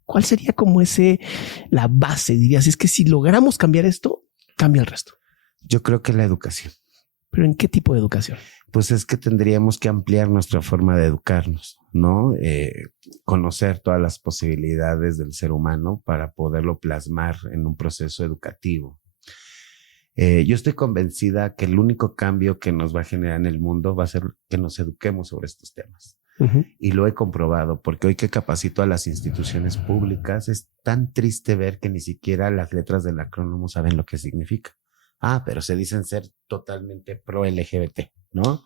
¿cuál sería como la base? Dirías, es que si logramos cambiar esto, cambia el resto. Yo creo que la educación. ¿Pero en qué tipo de educación? Pues es que tendríamos que ampliar nuestra forma de educarnos, ¿no? Conocer todas las posibilidades del ser humano para poderlo plasmar en un proceso educativo. Yo estoy convencida que el único cambio que nos va a generar en el mundo va a ser que nos eduquemos sobre estos temas. Uh-huh. Y lo he comprobado, porque hoy que capacito a las instituciones públicas, es tan triste ver que ni siquiera las letras del acrónimo saben lo que significa. Pero se dicen ser totalmente pro LGBT, ¿no?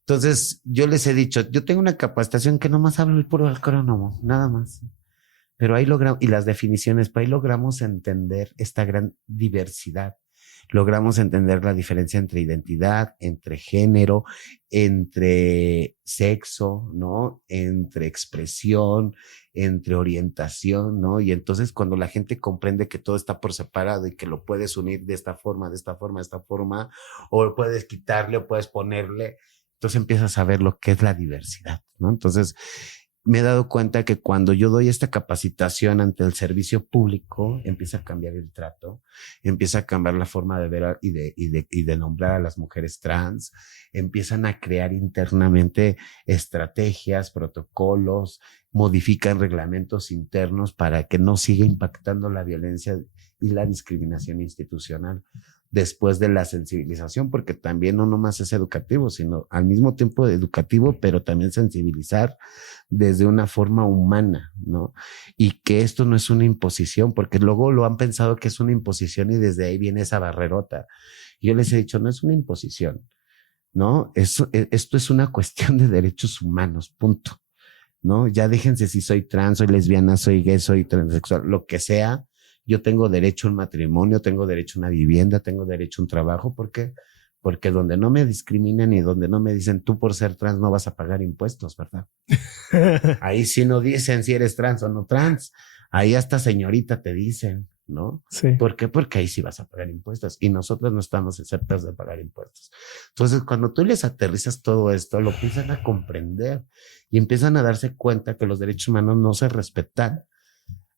Entonces, yo les he dicho, yo tengo una capacitación que nomás hablo el puro acrónimo, nada más. Pero ahí logramos, y las definiciones, pero ahí logramos entender esta gran diversidad. Logramos entender la diferencia entre identidad, entre género, entre sexo, ¿no? Entre expresión, entre orientación, ¿no? Y entonces cuando la gente comprende que todo está por separado y que lo puedes unir de esta forma, de esta forma, de esta forma, o puedes quitarle o puedes ponerle, entonces empiezas a ver lo que es la diversidad, ¿no? Entonces me he dado cuenta que cuando yo doy esta capacitación ante el servicio público, empieza a cambiar el trato, empieza a cambiar la forma de ver y de nombrar a las mujeres trans, empiezan a crear internamente estrategias, protocolos, modifican reglamentos internos para que no siga impactando la violencia y la discriminación institucional. Después de la sensibilización, porque también no nomás es educativo, sino al mismo tiempo educativo, pero también sensibilizar desde una forma humana, ¿no? Y que esto no es una imposición, porque luego lo han pensado que es una imposición y desde ahí viene esa barrerota. Yo les he dicho, no es una imposición, ¿no? Esto es una cuestión de derechos humanos, punto, ¿no? Ya déjense si soy trans, soy lesbiana, soy gay, soy transexual, lo que sea. Yo tengo derecho a un matrimonio, tengo derecho a una vivienda, tengo derecho a un trabajo. ¿Por qué? Porque donde no me discriminan y donde no me dicen tú por ser trans no vas a pagar impuestos, ¿verdad? Ahí sí no dicen si eres trans o no trans. Ahí hasta señorita te dicen, ¿no? Sí. ¿Por qué? Porque ahí sí vas a pagar impuestos y nosotros no estamos exentos de pagar impuestos. Entonces, cuando tú les aterrizas todo esto, lo empiezan a comprender y empiezan a darse cuenta que los derechos humanos no se respetan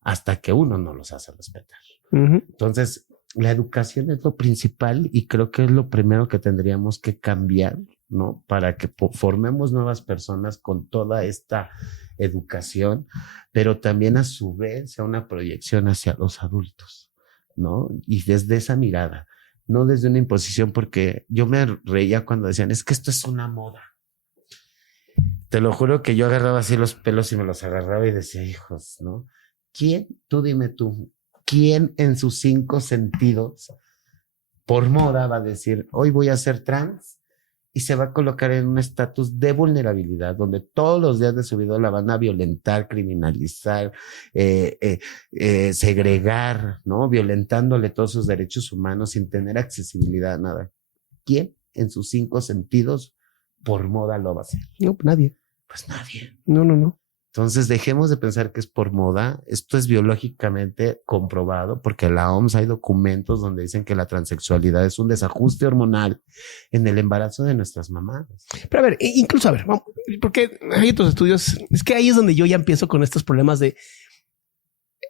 hasta que uno no los hace respetar. Uh-huh. Entonces, la educación es lo principal y creo que es lo primero que tendríamos que cambiar, ¿no? Para que formemos nuevas personas con toda esta educación, pero también a su vez sea una proyección hacia los adultos, ¿no? Y desde esa mirada, no desde una imposición, porque yo me reía cuando decían, es que esto es una moda. Te lo juro que yo agarraba así los pelos y me los agarraba y decía, hijos, ¿no? ¿Quién? Tú dime tú, ¿quién en sus 5 sentidos por moda va a decir, hoy voy a ser trans y se va a colocar en un estatus de vulnerabilidad donde todos los días de su vida la van a violentar, criminalizar, segregar, ¿no? Violentándole todos sus derechos humanos sin tener accesibilidad a nada? ¿Quién en sus 5 sentidos por moda lo va a hacer? No, nadie. Pues nadie. No. Entonces, dejemos de pensar que es por moda. Esto es biológicamente comprobado porque la OMS hay documentos donde dicen que la transexualidad es un desajuste hormonal en el embarazo de nuestras mamás. Pero a ver, incluso, vamos, porque hay otros estudios. Es que ahí es donde yo ya empiezo con estos problemas de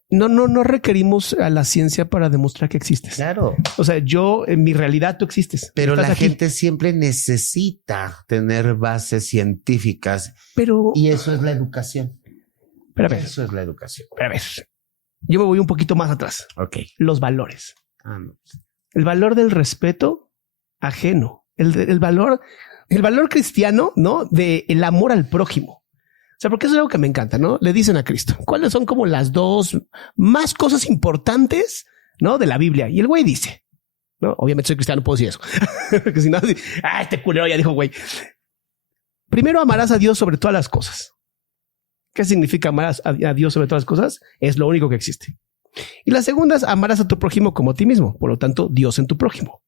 no requerimos a la ciencia para demostrar que existes. Claro. O sea, en mi realidad tú existes. Pero la gente siempre necesita tener bases científicas. Y eso es la educación. Pero a ver, eso es la educación. Pero a ver, yo me voy un poquito más atrás. Ok. Los valores. No. El valor del respeto ajeno. El valor cristiano, ¿no? El amor al prójimo. O sea, porque eso es algo que me encanta, ¿no? Le dicen a Cristo, ¿cuáles son como las 2 más cosas importantes, ¿no? De la Biblia? Y el güey dice, ¿no? Obviamente soy cristiano, no puedo decir eso. Porque si no, este culero ya dijo, güey. Primero amarás a Dios sobre todas las cosas. ¿Qué significa amar a Dios sobre todas las cosas? Es lo único que existe. Y la segunda es amarás a tu prójimo como a ti mismo. Por lo tanto, Dios en tu prójimo.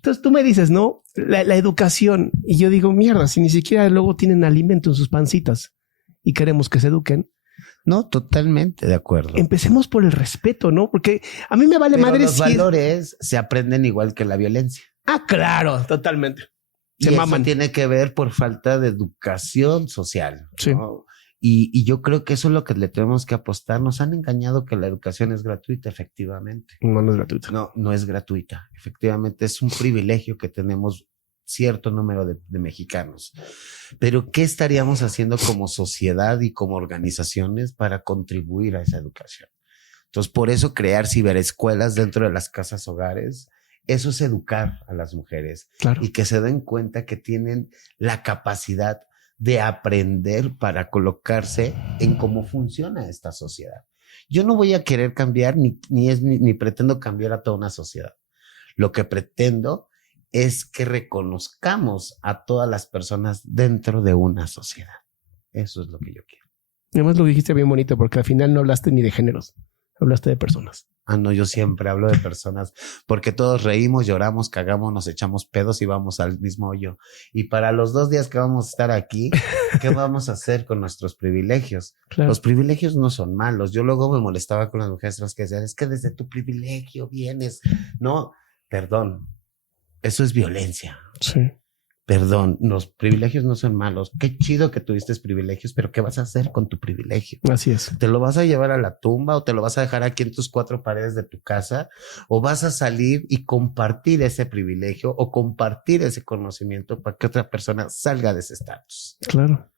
Entonces tú me dices, ¿no? La educación. Y yo digo, mierda, si ni siquiera luego tienen alimento en sus pancitas y queremos que se eduquen. No, totalmente de acuerdo. Empecemos por el respeto, ¿no? Porque a mí me vale madre los valores se aprenden igual que la violencia. Ah, claro, totalmente. Se maman. Eso tiene que ver por falta de educación social. Sí. ¿No? Y yo creo que eso es lo que le tenemos que apostar. Nos han engañado que la educación es gratuita, efectivamente. No, no es gratuita. No es gratuita. Efectivamente, es un privilegio que tenemos cierto número de mexicanos. Pero ¿qué estaríamos haciendo como sociedad y como organizaciones para contribuir a esa educación? Entonces, por eso crear ciberescuelas dentro de las casas hogares, eso es educar a las mujeres. Claro. Y que se den cuenta que tienen la capacidad de aprender para colocarse en cómo funciona esta sociedad. Yo no voy a querer cambiar ni pretendo cambiar a toda una sociedad. Lo que pretendo es que reconozcamos a todas las personas dentro de una sociedad. Eso es lo que yo quiero. Además lo dijiste bien bonito porque al final no hablaste ni de géneros, hablaste de personas. Ah, no, yo siempre hablo de personas porque todos reímos, lloramos, cagamos, nos echamos pedos y vamos al mismo hoyo. Y para los 2 días que vamos a estar aquí, ¿qué vamos a hacer con nuestros privilegios? Claro. Los privilegios no son malos. Yo luego me molestaba con las mujeres trans que decían, es que desde tu privilegio vienes. No, perdón, eso es violencia. Sí. Perdón, los privilegios no son malos. Qué chido que tuviste privilegios, pero ¿qué vas a hacer con tu privilegio? Así es. ¿Te lo vas a llevar a la tumba o te lo vas a dejar aquí en tus 4 paredes de tu casa? ¿O vas a salir y compartir ese privilegio o compartir ese conocimiento para que otra persona salga de ese estatus? Claro.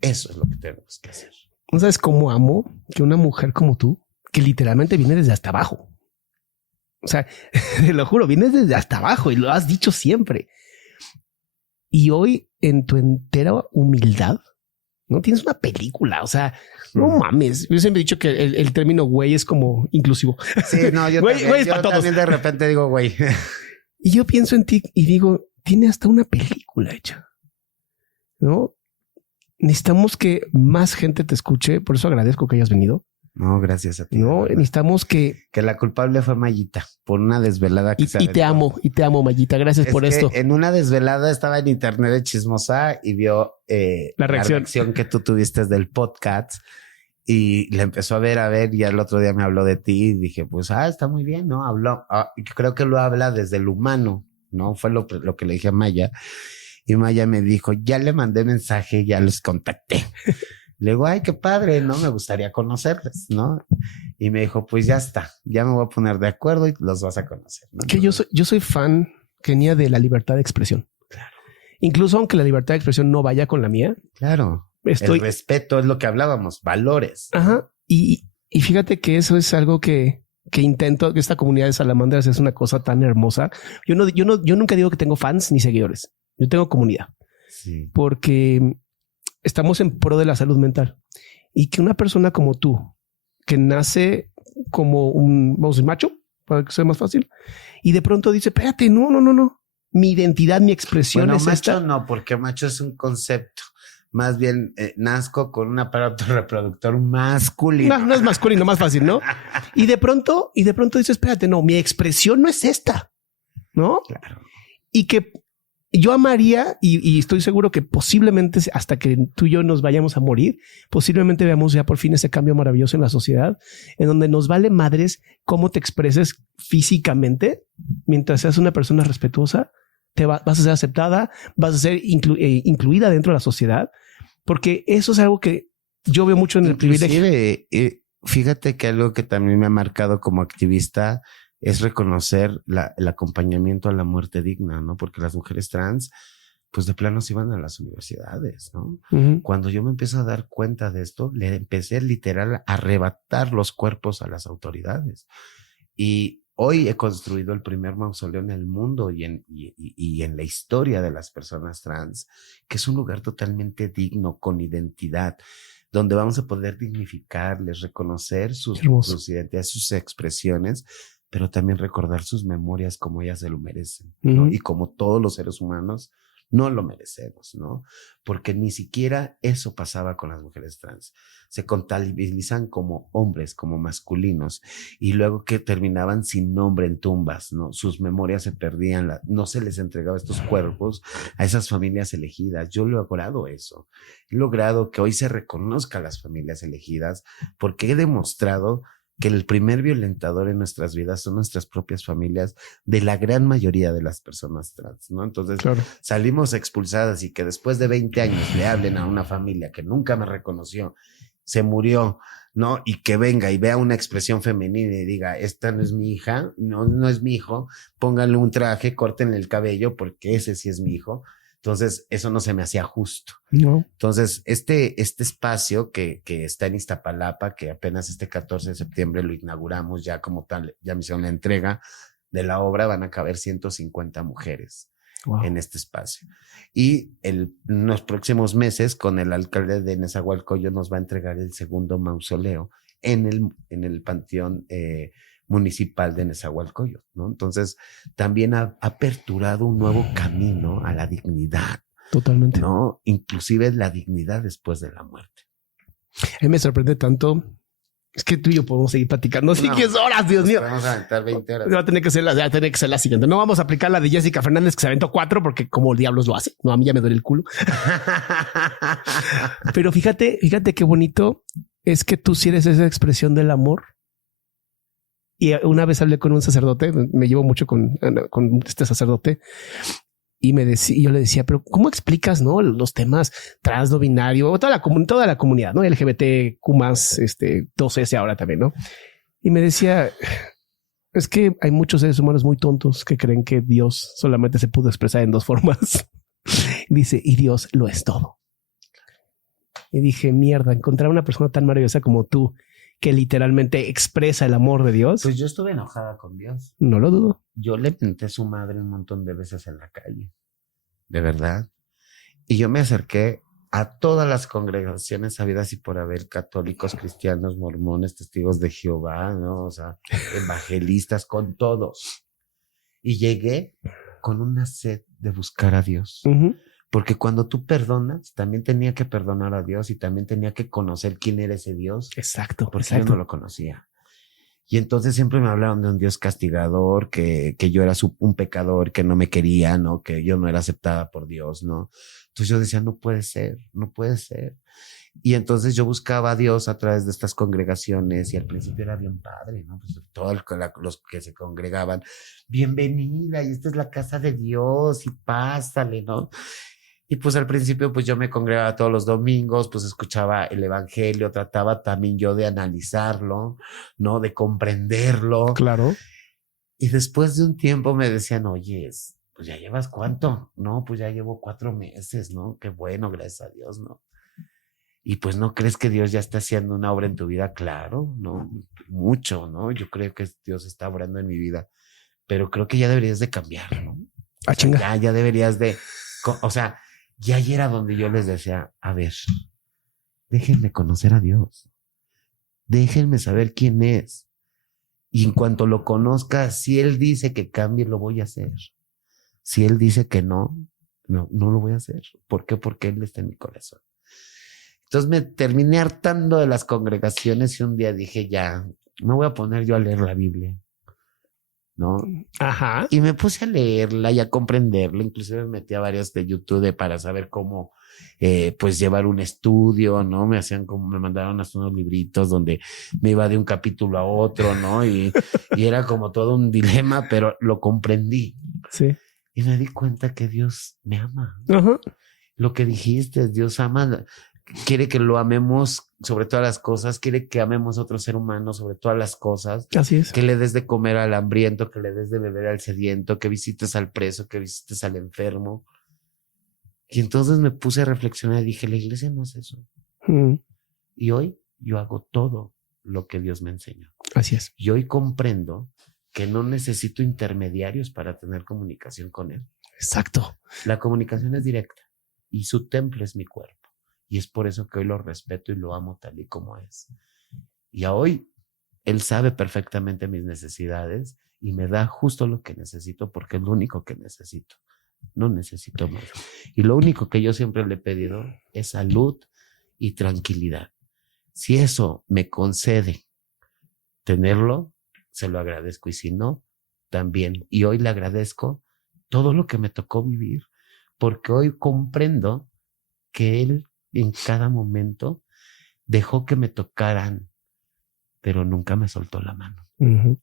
Eso es lo que tenemos que hacer. ¿No sabes cómo amo que una mujer como tú, que literalmente viene desde hasta abajo? O sea, te lo juro, vienes desde hasta abajo y lo has dicho siempre. Y hoy, en tu entera humildad, no tienes una película. O sea, no mames. Yo siempre he dicho que el término güey es como inclusivo. Sí, no, yo güey, también, yo también de repente digo güey. Y yo pienso en ti y digo, tiene hasta una película hecha, ¿no? Necesitamos que más gente te escuche. Por eso agradezco que hayas venido. No, gracias a ti. No, necesitamos que la culpable fue Mayita por una desvelada que y te amo, Mayita. Gracias por esto. En una desvelada estaba en internet de chismosa y vio la reacción que tú tuviste del podcast y le empezó a ver y al otro día me habló de ti y dije, pues, está muy bien, ¿no? Habló, creo que lo habla desde el humano, ¿no? Fue lo que le dije a Maya y Maya me dijo, ya le mandé mensaje, ya los contacté. Le digo, ay, qué padre, ¿no? Me gustaría conocerles, ¿no? Y me dijo, pues ya está, ya me voy a poner de acuerdo y los vas a conocer, ¿no? Que yo soy fan, Kenia, de la libertad de expresión. Claro. Incluso aunque la libertad de expresión no vaya con la mía. Claro. El respeto es lo que hablábamos, valores. Ajá. Y fíjate que eso es algo que intento, que esta comunidad de salamandras es una cosa tan hermosa. Yo nunca digo que tengo fans ni seguidores. Yo tengo comunidad. Sí. Porque estamos en pro de la salud mental y que una persona como tú, que nace como un, vamos a decir, macho, para que sea más fácil, y de pronto dice, espérate, no. Mi identidad, mi expresión es macho esta. No, porque macho es un concepto. Más bien nazco con un aparato reproductor masculino. No es masculino, más fácil, ¿no? Y de pronto dice, espérate, no, mi expresión no es esta, ¿no? Claro. Y que yo amaría, y estoy seguro que posiblemente hasta que tú y yo nos vayamos a morir, posiblemente veamos ya por fin ese cambio maravilloso en la sociedad, en donde nos vale madres cómo te expreses físicamente, mientras seas una persona respetuosa, vas a ser aceptada, vas a ser incluida dentro de la sociedad, porque eso es algo que yo veo mucho en el privilegio. Fíjate que algo que también me ha marcado como activista es reconocer el acompañamiento a la muerte digna, ¿no? Porque las mujeres trans, pues de plano se iban a las universidades, ¿no? Uh-huh. Cuando yo me empiezo a dar cuenta de esto, le empecé literal a arrebatar los cuerpos a las autoridades. Y hoy he construido el primer mausoleo en el mundo y en la historia de las personas trans, que es un lugar totalmente digno, con identidad, donde vamos a poder dignificarles, reconocer sus identidades, sus expresiones, pero también recordar sus memorias como ellas se lo merecen, ¿no? Uh-huh. Y como todos los seres humanos No lo merecemos, ¿no? Porque ni siquiera eso pasaba con las mujeres trans. Se contabilizan como hombres, como masculinos, y luego que terminaban sin nombre en tumbas, ¿no? Sus memorias se perdían, no se les entregaba estos cuerpos a esas familias elegidas. Yo he logrado eso. He logrado que hoy se reconozca a las familias elegidas porque he demostrado que el primer violentador en nuestras vidas son nuestras propias familias de la gran mayoría de las personas trans, ¿no? Entonces salimos expulsadas y que después de 20 años le hablen a una familia que nunca me reconoció, se murió, ¿no? Y que venga y vea una expresión femenina y diga, esta no es mi hija, no es mi hijo, pónganle un traje, córtenle el cabello porque ese sí es mi hijo. Entonces, eso no se me hacía justo. No. Entonces, este espacio que está en Iztapalapa, que apenas este 14 de septiembre lo inauguramos ya como tal, ya me hicieron la entrega de la obra, van a caber 150 mujeres en este espacio. Y en los próximos meses, con el alcalde de Nezahualcóyotl, nos va a entregar el segundo mausoleo en el panteón municipal de Nezahualcóyotl, ¿no? Entonces, también ha aperturado un nuevo camino a la dignidad. Totalmente. ¿No? Inclusive la dignidad después de la muerte. A mí me sorprende tanto. Es que tú y yo podemos seguir platicando. Así que es horas, Dios mío. Vamos a aventar 20 horas. Va a tener que ser la siguiente. No vamos a aplicar la de Jessica Fernández, que se aventó 4, porque como diablos lo hace. No, a mí ya me duele el culo. Pero fíjate qué bonito es que tú sí eres esa expresión del amor. Y una vez hablé con un sacerdote, me llevo mucho con este sacerdote, y yo le decía, pero ¿cómo explicas, no, los temas trans, no binario, toda la comunidad, no, LGBTQ+, 2S ahora también, ¿no? Y me decía, es que hay muchos seres humanos muy tontos que creen que Dios solamente se pudo expresar en 2 formas. Dice, y Dios lo es todo. Y dije, mierda, encontrar una persona tan maravillosa como tú, que literalmente expresa el amor de Dios. Pues yo estuve enojada con Dios. No lo dudo. Yo le pinté a su madre un montón de veces en la calle. De verdad. Y yo me acerqué a todas las congregaciones habidas y por haber, católicos, cristianos, mormones, testigos de Jehová, ¿no? O sea, evangelistas, con todos. Y llegué con una sed de buscar a Dios. Porque cuando tú perdonas, también tenía que perdonar a Dios y también tenía que conocer quién era ese Dios. Exacto. Porque yo no lo conocía. Y entonces siempre me hablaron de un Dios castigador, que yo era un pecador, que no me quería, ¿no? Que yo no era aceptada por Dios, ¿no? Entonces yo decía, no puede ser, no puede ser. Y entonces yo buscaba a Dios a través de estas congregaciones y al principio era bien padre, ¿no? Pues todos los que se congregaban, bienvenida, y esta es la casa de Dios y pásale, ¿no? Y pues al principio pues yo me congregaba todos los domingos, pues escuchaba el evangelio, trataba también yo de analizarlo, ¿no? De comprenderlo. Claro. Y después de un tiempo me decían, oye, pues ya llevas ¿cuánto? No, pues ya llevo 4 meses, ¿no? Qué bueno, gracias a Dios, ¿no? Y pues no crees que Dios ya está haciendo una obra en tu vida, claro, ¿no? Mucho, ¿no? Yo creo que Dios está obrando en mi vida, pero creo que ya deberías de cambiar, ¿no? Ah, chinga. Ya deberías de, o sea, ya ayer era donde yo les decía, a ver, déjenme conocer a Dios, déjenme saber quién es. Y en cuanto lo conozca, si Él dice que cambie, lo voy a hacer. Si Él dice que no lo voy a hacer. ¿Por qué? Porque Él está en mi corazón. Entonces me terminé hartando de las congregaciones y un día dije, ya, me voy a poner yo a leer la Biblia, ¿no? Ajá. Y me puse a leerla y a comprenderla. Inclusive me metí a varias de YouTube para saber cómo, pues llevar un estudio, ¿no? Me mandaron hasta unos libritos donde me iba de un capítulo a otro, ¿no? Y era como todo un dilema, pero lo comprendí. Sí. Y me di cuenta que Dios me ama. Ajá. Lo que dijiste, Dios ama, quiere que lo amemos sobre todas las cosas, quiere que amemos a otro ser humano sobre todas las cosas. Así es. Que le des de comer al hambriento, que le des de beber al sediento, que visites al preso, que visites al enfermo. Y entonces me puse a reflexionar y dije, la iglesia no es eso. Y hoy yo hago todo lo que Dios me enseñó. Así es. Y hoy comprendo que no necesito intermediarios para tener comunicación con Él. Exacto. La comunicación es directa y su templo es mi cuerpo. Y es por eso que hoy lo respeto y lo amo tal y como es. Y a hoy Él sabe perfectamente mis necesidades y me da justo lo que necesito porque es lo único que necesito. No necesito más. Y lo único que yo siempre le he pedido es salud y tranquilidad. Si eso me concede tenerlo, se lo agradezco. Y si no, también. Y hoy le agradezco todo lo que me tocó vivir, porque hoy comprendo que él en cada momento dejó que me tocaran, pero nunca me soltó la mano. Amén.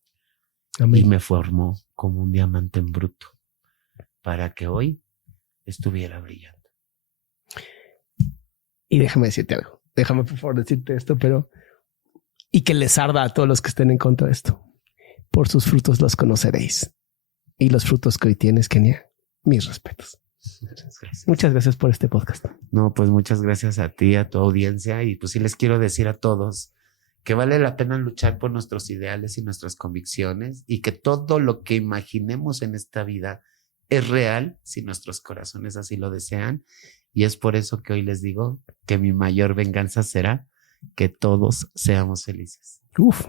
Y me formó como un diamante en bruto para que hoy estuviera brillando. Y déjame decirte algo. Déjame por favor decirte esto, pero y que les arda a todos los que estén en contra de esto. Por sus frutos los conoceréis. Y los frutos que hoy tienes, Kenia, mis respetos. Muchas gracias. Muchas gracias por este podcast. No, pues muchas gracias a ti, a tu audiencia. Y pues sí les quiero decir a todos que vale la pena luchar por nuestros ideales y nuestras convicciones y que todo lo que imaginemos en esta vida es real si nuestros corazones así lo desean. Y es por eso que hoy les digo que mi mayor venganza será que todos seamos felices. Uf.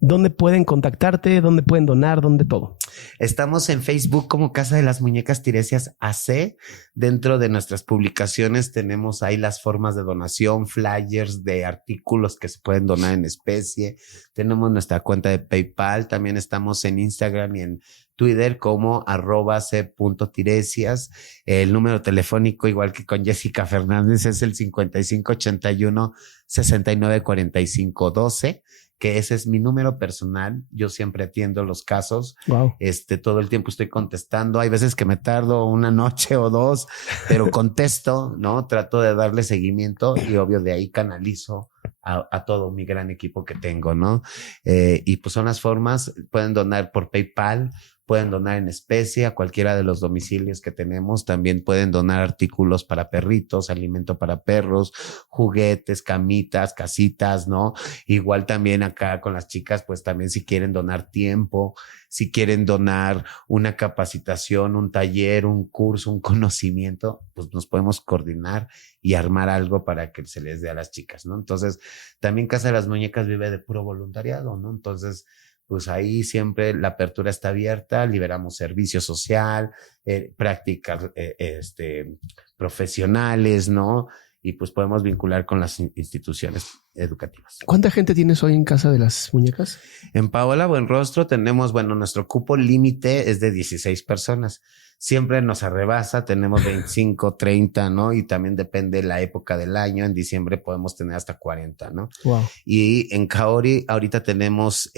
¿Dónde pueden contactarte? ¿Dónde pueden donar? ¿Dónde todo? Estamos en Facebook como Casa de las Muñecas Tiresias AC. Dentro de nuestras publicaciones tenemos ahí las formas de donación, flyers de artículos que se pueden donar en especie. Tenemos nuestra cuenta de PayPal. También estamos en Instagram y en Twitter como @c.tiresias. El número telefónico, igual que con Jessica Fernández, es el 5581-694512, que ese es mi número personal. Yo siempre atiendo los casos. Wow. Todo el tiempo estoy contestando. Hay veces que me tardo una noche o dos, pero contesto, ¿no? Trato de darle seguimiento y obvio de ahí canalizo a todo mi gran equipo que tengo, ¿no? Y pues son las formas. Pueden donar por PayPal, pueden donar en especie a cualquiera de los domicilios que tenemos. También pueden donar artículos para perritos, alimento para perros, juguetes, camitas, casitas, ¿no? Igual también acá con las chicas, pues también si quieren donar tiempo, si quieren donar una capacitación, un taller, un curso, un conocimiento, pues nos podemos coordinar y armar algo para que se les dé a las chicas, ¿no? Entonces, también Casa de las Muñecas vive de puro voluntariado, ¿no? Entonces, pues ahí siempre la apertura está abierta, liberamos servicio social, prácticas profesionales, ¿no? Y pues podemos vincular con las instituciones educativas. ¿Cuánta gente tienes hoy en Casa de las Muñecas? En Paola Buenrostro tenemos, nuestro cupo límite es de 16 personas. Siempre nos arrebasa, tenemos 25, 30, ¿no? Y también depende la época del año. En diciembre podemos tener hasta 40, ¿no? Wow. Y en Kaori ahorita tenemos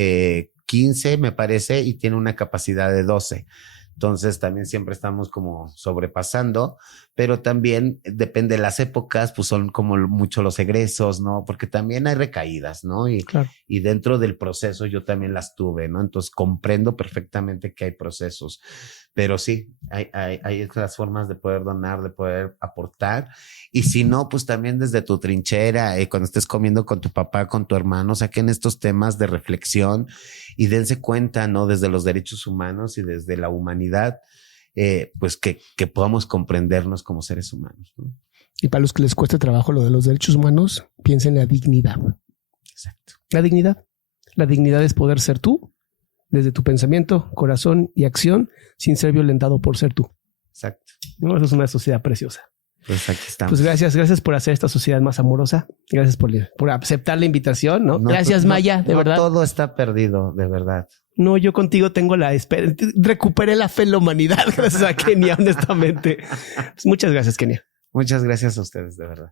15, me parece, y tiene una capacidad de 12. Entonces también siempre estamos como sobrepasando, pero también depende de las épocas, pues son como mucho los egresos, ¿no? Porque también hay recaídas, ¿no? Claro. Y dentro del proceso yo también las tuve, ¿no? Entonces comprendo perfectamente que hay procesos, pero sí, hay otras formas de poder donar, de poder aportar. Y si no, pues también desde tu trinchera, cuando estés comiendo con tu papá, con tu hermano, saquen estos temas de reflexión y dense cuenta, ¿no? Desde los derechos humanos y desde la humanidad, pues que podamos comprendernos como seres humanos, ¿no? Y para los que les cueste trabajo lo de los derechos humanos, piensen en la dignidad. Exacto. La dignidad. La dignidad es poder ser tú, desde tu pensamiento, corazón y acción, sin ser violentado por ser tú. Exacto. No, eso es una sociedad preciosa. Pues aquí estamos. Pues gracias por hacer esta sociedad más amorosa. Gracias por aceptar la invitación, ¿no? Gracias, Maya, de verdad. Todo está perdido, de verdad. No, yo contigo tengo la esperanza. Recuperé la fe en la humanidad gracias a Kenia, honestamente. Pues muchas gracias, Kenia. Muchas gracias a ustedes, de verdad.